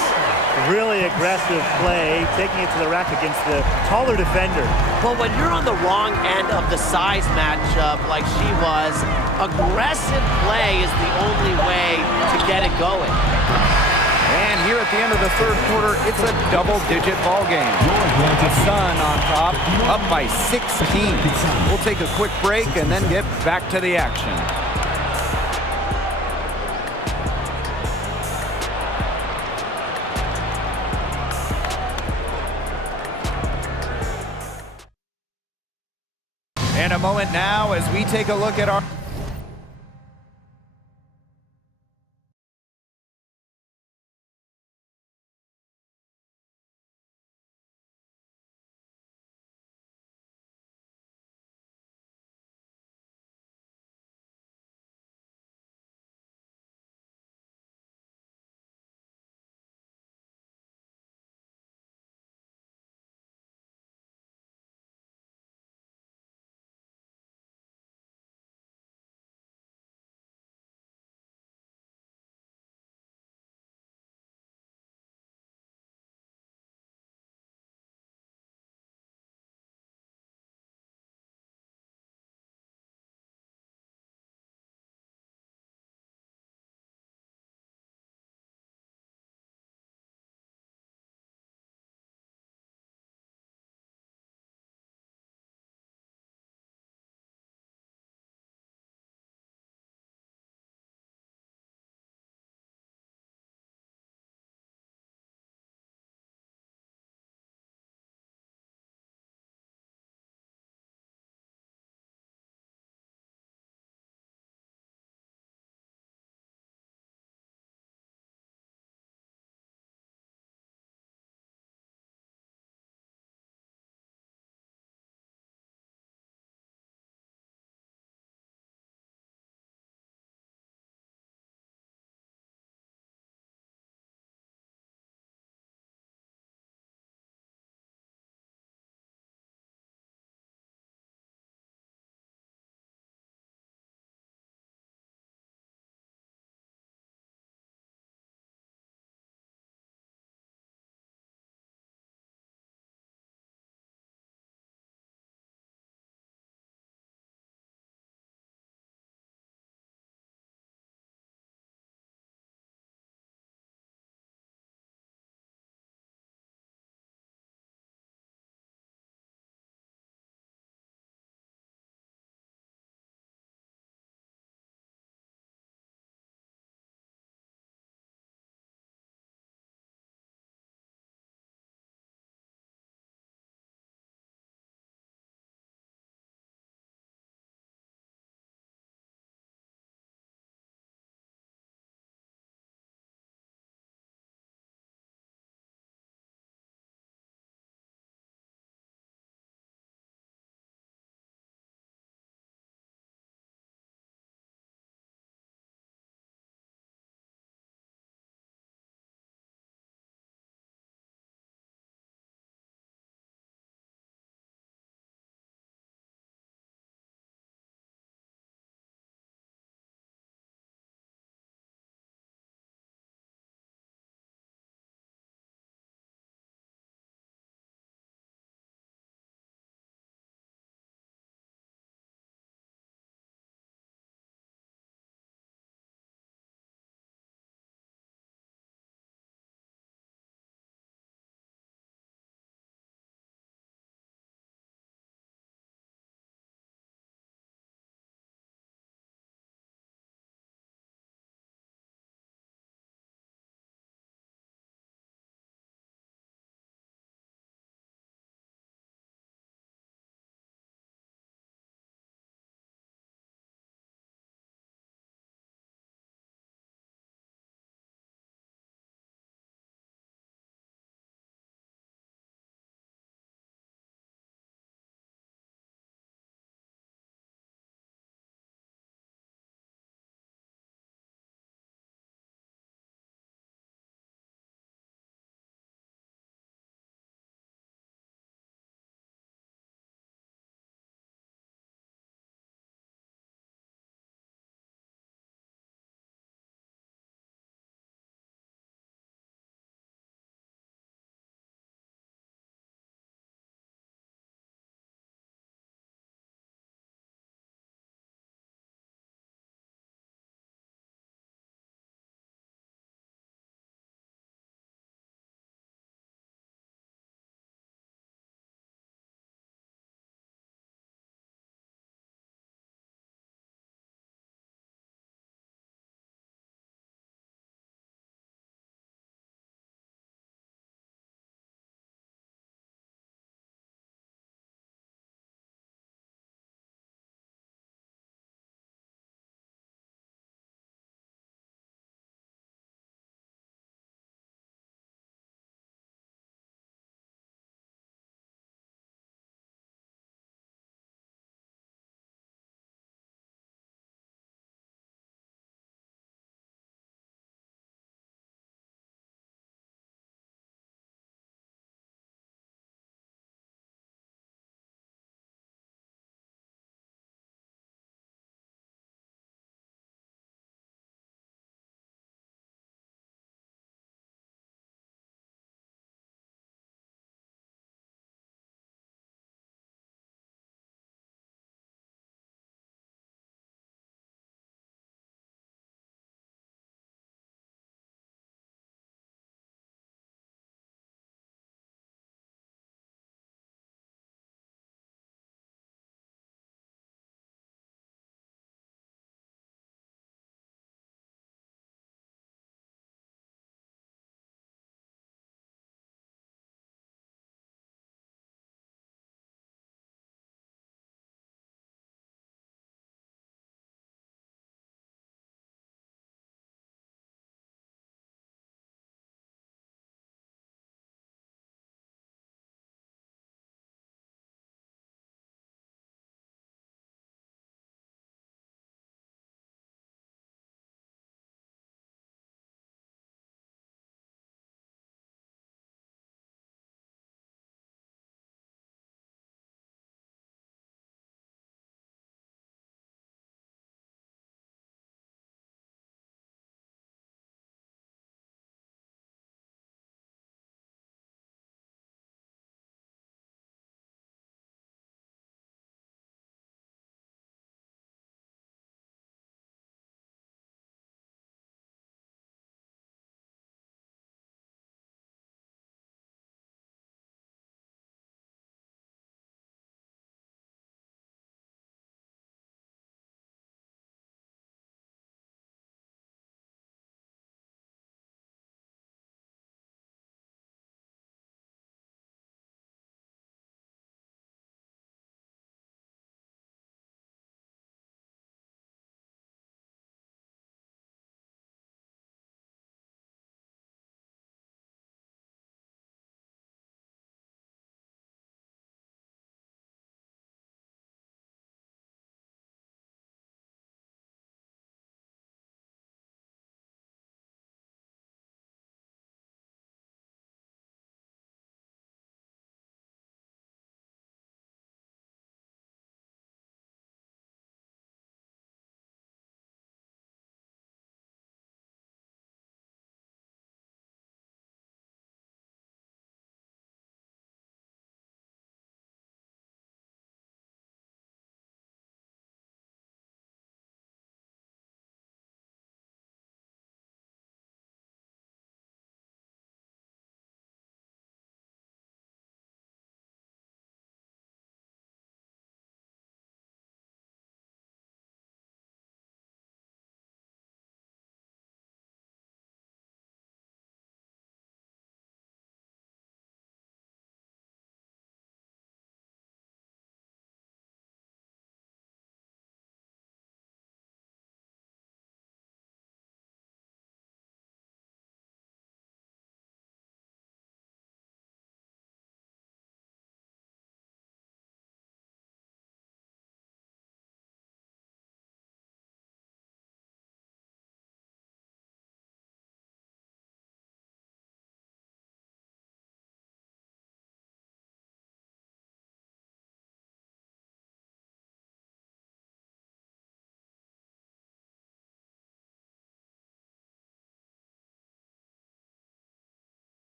Really aggressive play, taking it to the rack against the taller defender. But when you're on the wrong end of the size matchup like she was, aggressive play is the only way to get it going. And here at the end of the third quarter, it's a double-digit ball game. The Sun on top, up by 16. We'll take a quick break and then get back to the action. And a moment now as we take a look at our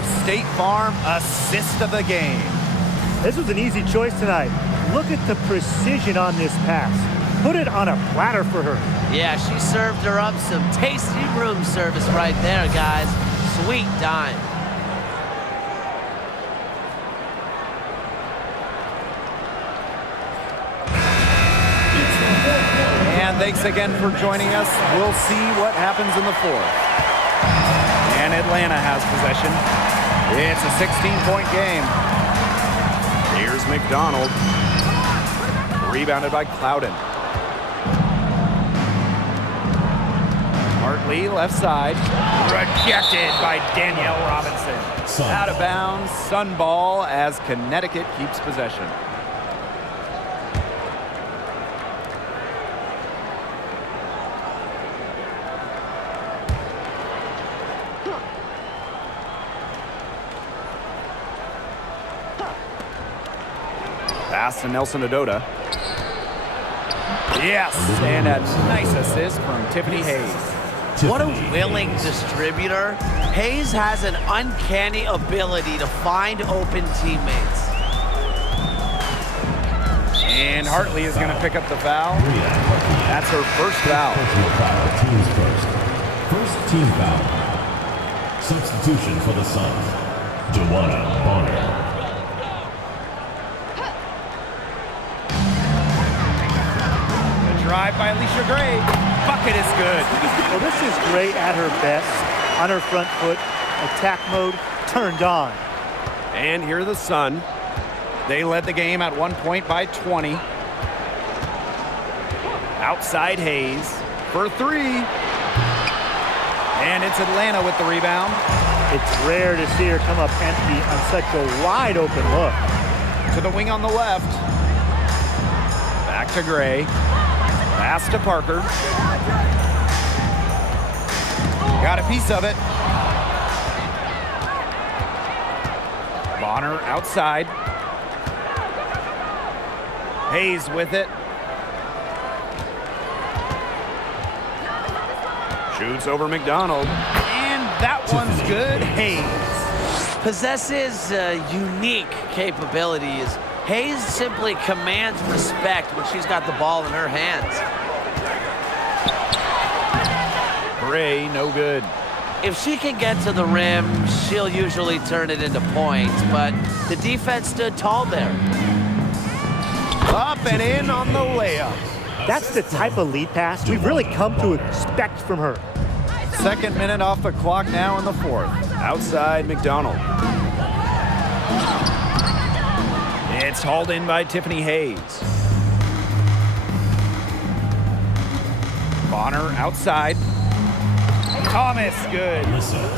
our State Farm assist of the game. This was an easy choice tonight. Look at the precision on this pass. Put it on a platter for her. Yeah, she served her up some tasty room service right there, guys. Sweet dime. And thanks again for joining us. We'll see what happens in the fourth. And Atlanta has possession. It's a 16-point game. Here's McDonald. Rebounded by Clouden. Hartley, left side. Rejected by Danielle Robinson. Sun Out of ball. bounds, Sun ball as Connecticut keeps possession. Pass to Nelson Adota. Yes, and a nice assist from Tiffany Hayes. What a willing distributor. Hayes has an uncanny ability to find open teammates. And Hartley is going to pick up the foul. That's her first foul. Personal foul, team's first. First team foul. Substitution for the Suns. Joanna Bonner. Drive by Alicia Gray. Bucket is good. Well, this is great at her best. On her front foot, attack mode turned on. And here are the Sun. They led the game at 1 point by 20. Outside Hayes for three. And it's Atlanta with the rebound. It's rare to see her come up empty on such a wide open look. To the wing on the left. Back to Gray. Pass to Parker. Got a piece of it. Bonner outside. Hayes with it. Shoots over McDonald. And that one's good. Hayes. Possesses unique capabilities. Hayes simply commands respect when she's got the ball in her hands. Gray, no good. If she can get to the rim, she'll usually turn it into points, but the defense stood tall there. Up and in on the layup. That's the type of lead pass we've really come to expect from her. Second minute off the clock now in the fourth. Outside McDonald. It's hauled in by Tiffany Hayes. Bonner outside. Thomas, good.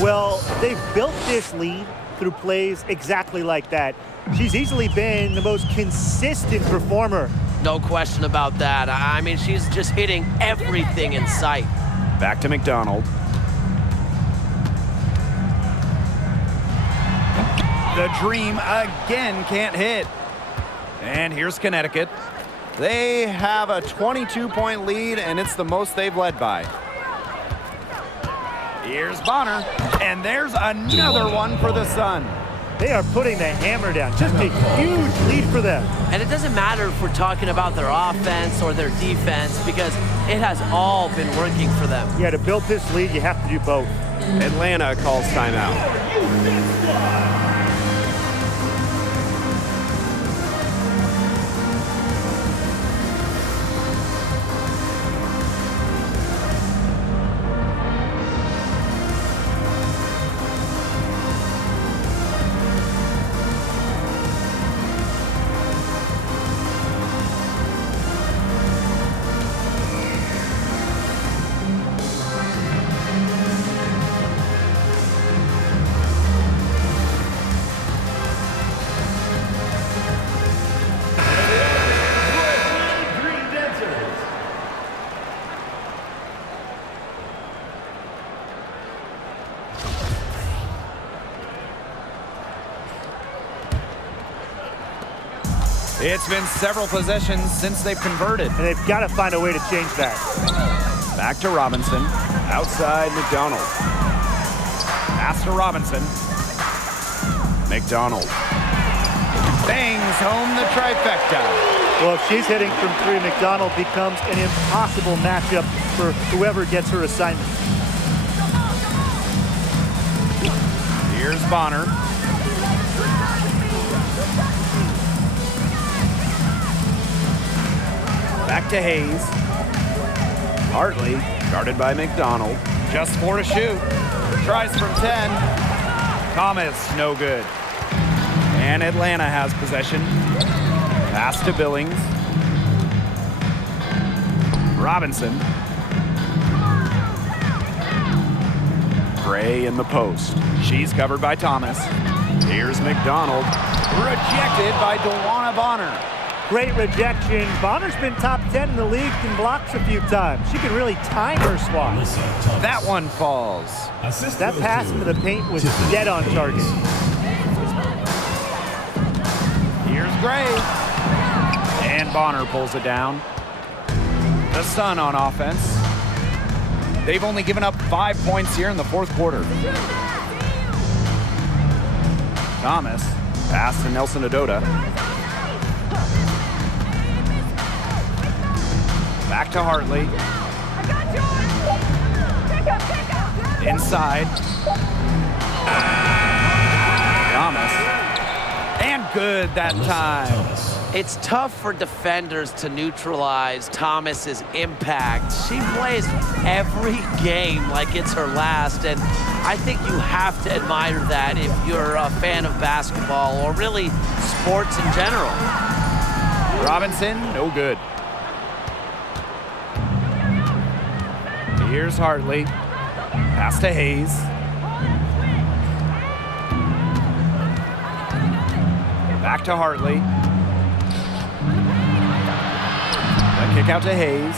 Well, they've built this lead through plays exactly like that. She's easily been the most consistent performer. No question about that. I mean, she's just hitting everything in sight. Back to McDonald. The Dream again can't hit. And here's Connecticut. They have a 22-point lead, and it's the most they've led by. Here's Bonner, and there's another one for the Sun. They are putting the hammer down. Just a huge lead for them. And it doesn't matter if we're talking about their offense or their defense, because it has all been working for them. Yeah, to build this lead, you have to do both. Atlanta calls timeout. It's been several possessions since they've converted. And they've got to find a way to change that. Back to Robinson. Outside McDonald. Pass to Robinson. McDonald bangs home the trifecta. Well, if she's hitting from three, McDonald becomes an impossible matchup for whoever gets her assignment. Here's Bonner. Back to Hayes. Hartley, guarded by McDonald. Just 4 to shoot. Tries from 10. Thomas, no good. And Atlanta has possession. Pass to Billings. Robinson. Gray in the post. She's covered by Thomas. Here's McDonald. Rejected by DeWanna Bonner. Great rejection. Bonner's been top 10 in the league in blocks a few times. She can really time her swat. That one falls. That pass into the paint was dead on target. Here's Gray. And Bonner pulls it down. The Sun on offense. They've only given up 5 points here in the fourth quarter. Thomas, pass to Nelson Adota. Back to Hartley. Inside. Thomas. And good that time. It's tough for defenders to neutralize Thomas's impact. She plays every game like it's her last, and I think you have to admire that if you're a fan of basketball or really sports in general. Robinson, no good. Here's Hartley. Pass to Hayes. Back to Hartley. The kick out to Hayes.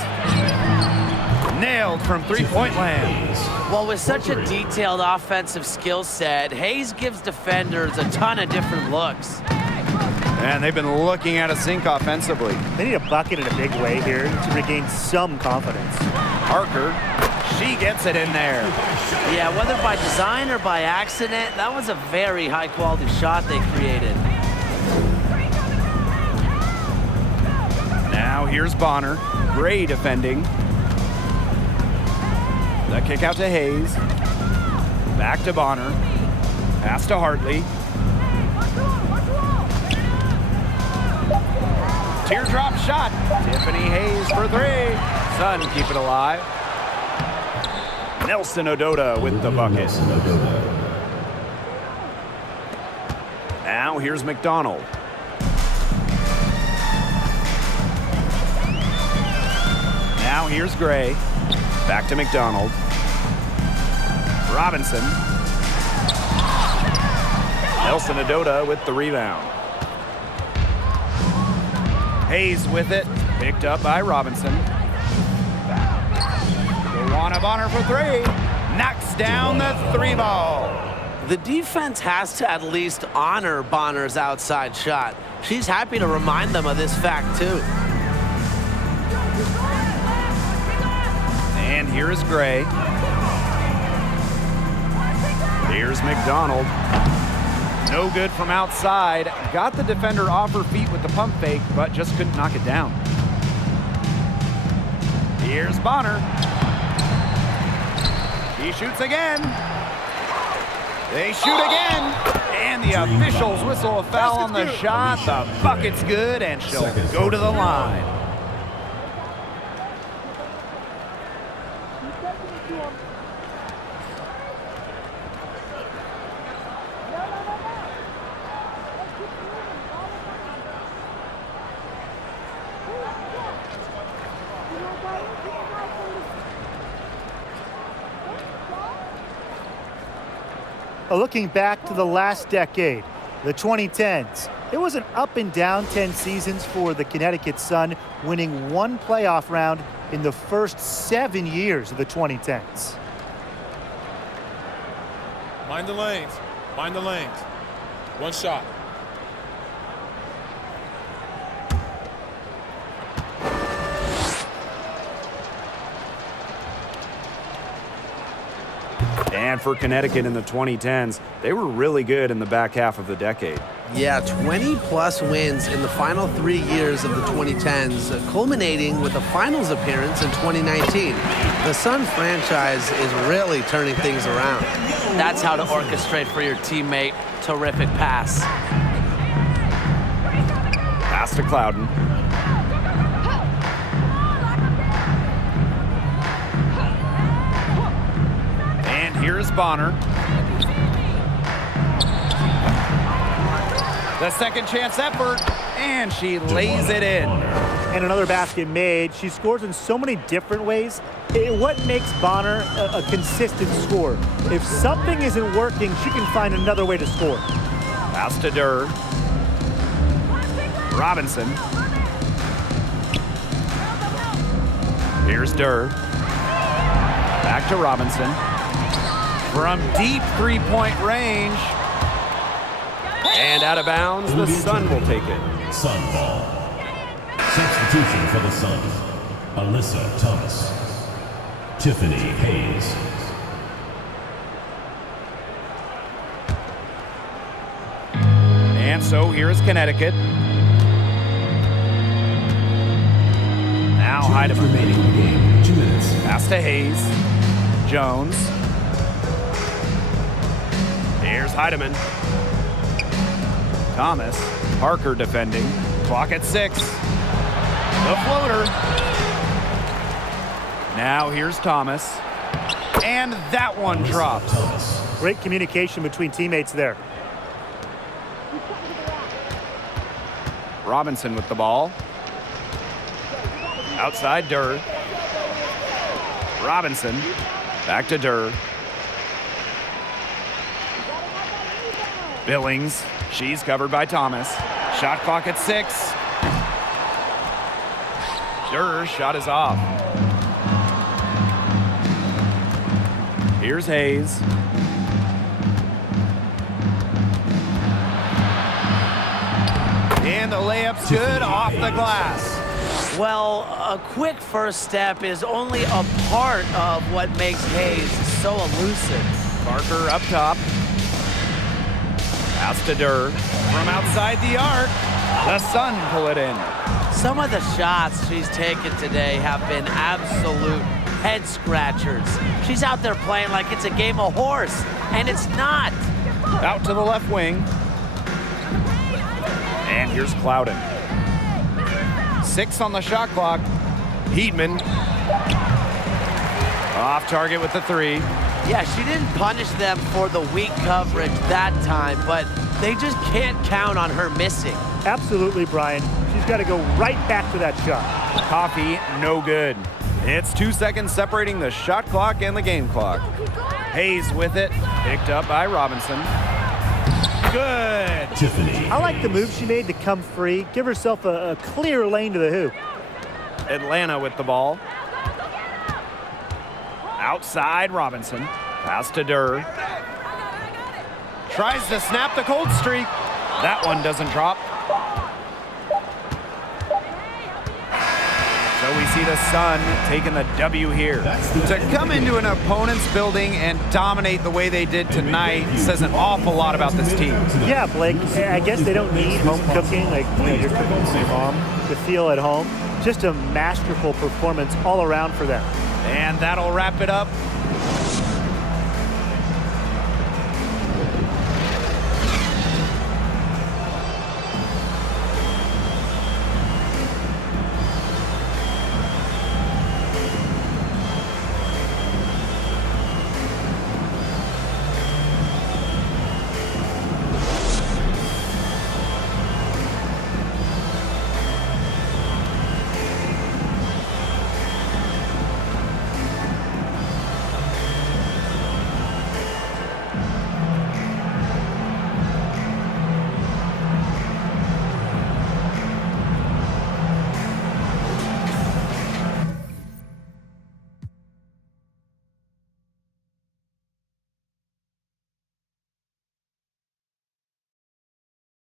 Nailed from three-point land. Well, with such a detailed offensive skill set, Hayes gives defenders a ton of different looks. And they've been looking at a sink offensively. They need a bucket in a big way here to regain some confidence. Parker, she gets it in there. Yeah, whether by design or by accident, that was a very high-quality shot they created. Now here's Bonner. Gray defending. The kick out to Hayes. Back to Bonner. Pass to Hartley. Teardrop shot. Tiffany Hayes for 3. Sun keep it alive. Nelson Adota with the bucket. Now here's McDonald. Now here's Gray. Back to McDonald. Robinson. Nelson Adota with the rebound. Hayes with it. Picked up by Robinson. DeWanna Bonner for 3. Knocks down the 3 ball. The defense has to at least honor Bonner's outside shot. She's happy to remind them of this fact, too. And here is Gray. Here's McDonald. No good from outside. Got the defender off her feet with the pump fake, but just couldn't knock it down. Here's Bonner. He shoots again. They shoot again. And the officials whistle a foul on the shot. The bucket's good, and she'll go to the line. Looking back to the last decade, the 2010s, it was an up and down 10 seasons for the Connecticut Sun, winning 1 playoff round in the first 7 years of the 2010s. Mind the lanes. Mind the lanes. 1 shot. And for Connecticut in the 2010s, they were really good in the back half of the decade. Yeah, 20-plus wins in the final 3 years of the 2010s, culminating with a finals appearance in 2019. The Sun franchise is really turning things around. That's how to orchestrate for your teammate. Terrific pass. Pass to Clouden. And here's Bonner. The second chance effort, and she lays it in. And another basket made. She scores in so many different ways. What makes Bonner a consistent scorer? If something isn't working, she can find another way to score. Pass to Durr. Robinson. Here's Durr. Back to Robinson. From deep three-point range. And out of bounds, the Sun will take it. Sun ball. Substitution for the Suns. Alyssa Thomas. Tiffany Hayes. And so here's Connecticut. Now 2 minutes Heidemann. remaining in the game. 2 minutes. Pass to Hayes. Jones. Here's Heidemann. Thomas. Parker defending. Clock at 6. The floater. Now here's Thomas. And that one drops. Great communication between teammates there. Robinson with the ball. Outside Durr. Robinson. Back to Durr. Billings. She's covered by Thomas. Shot clock at 6. Durr's shot is off. Here's Hayes. And the layup's good off the glass. Well, a quick first step is only a part of what makes Hayes so elusive. Parker up top. Pass to Durr. From outside the arc, the Sun pull it in. Some of the shots she's taken today have been absolute head scratchers. She's out there playing like it's a game of horse, and it's not. Out to the left wing. And here's Clouden. 6 on the shot clock. Heedman. Off target with the 3. Yeah, she didn't punish them for the weak coverage that time, but they just can't count on her missing. Absolutely, Brian. She's got to go right back to that shot. Coffee, no good. It's 2 seconds separating the shot clock and the game clock. Hayes with it, picked up by Robinson. Good. Tiffany. I like the move she made to come free, give herself a clear lane to the hoop. Atlanta with the ball. Outside Robinson. Pass to Durr. Tries to snap the cold streak. That one doesn't drop. So we see the Sun taking the W here. To come into an opponent's building and dominate the way they did tonight says an awful lot about this team. Yeah, Blake, I guess they don't need home cooking, like you're cooking with your mom, to feel at home. Just a masterful performance all around for them. And that'll wrap it up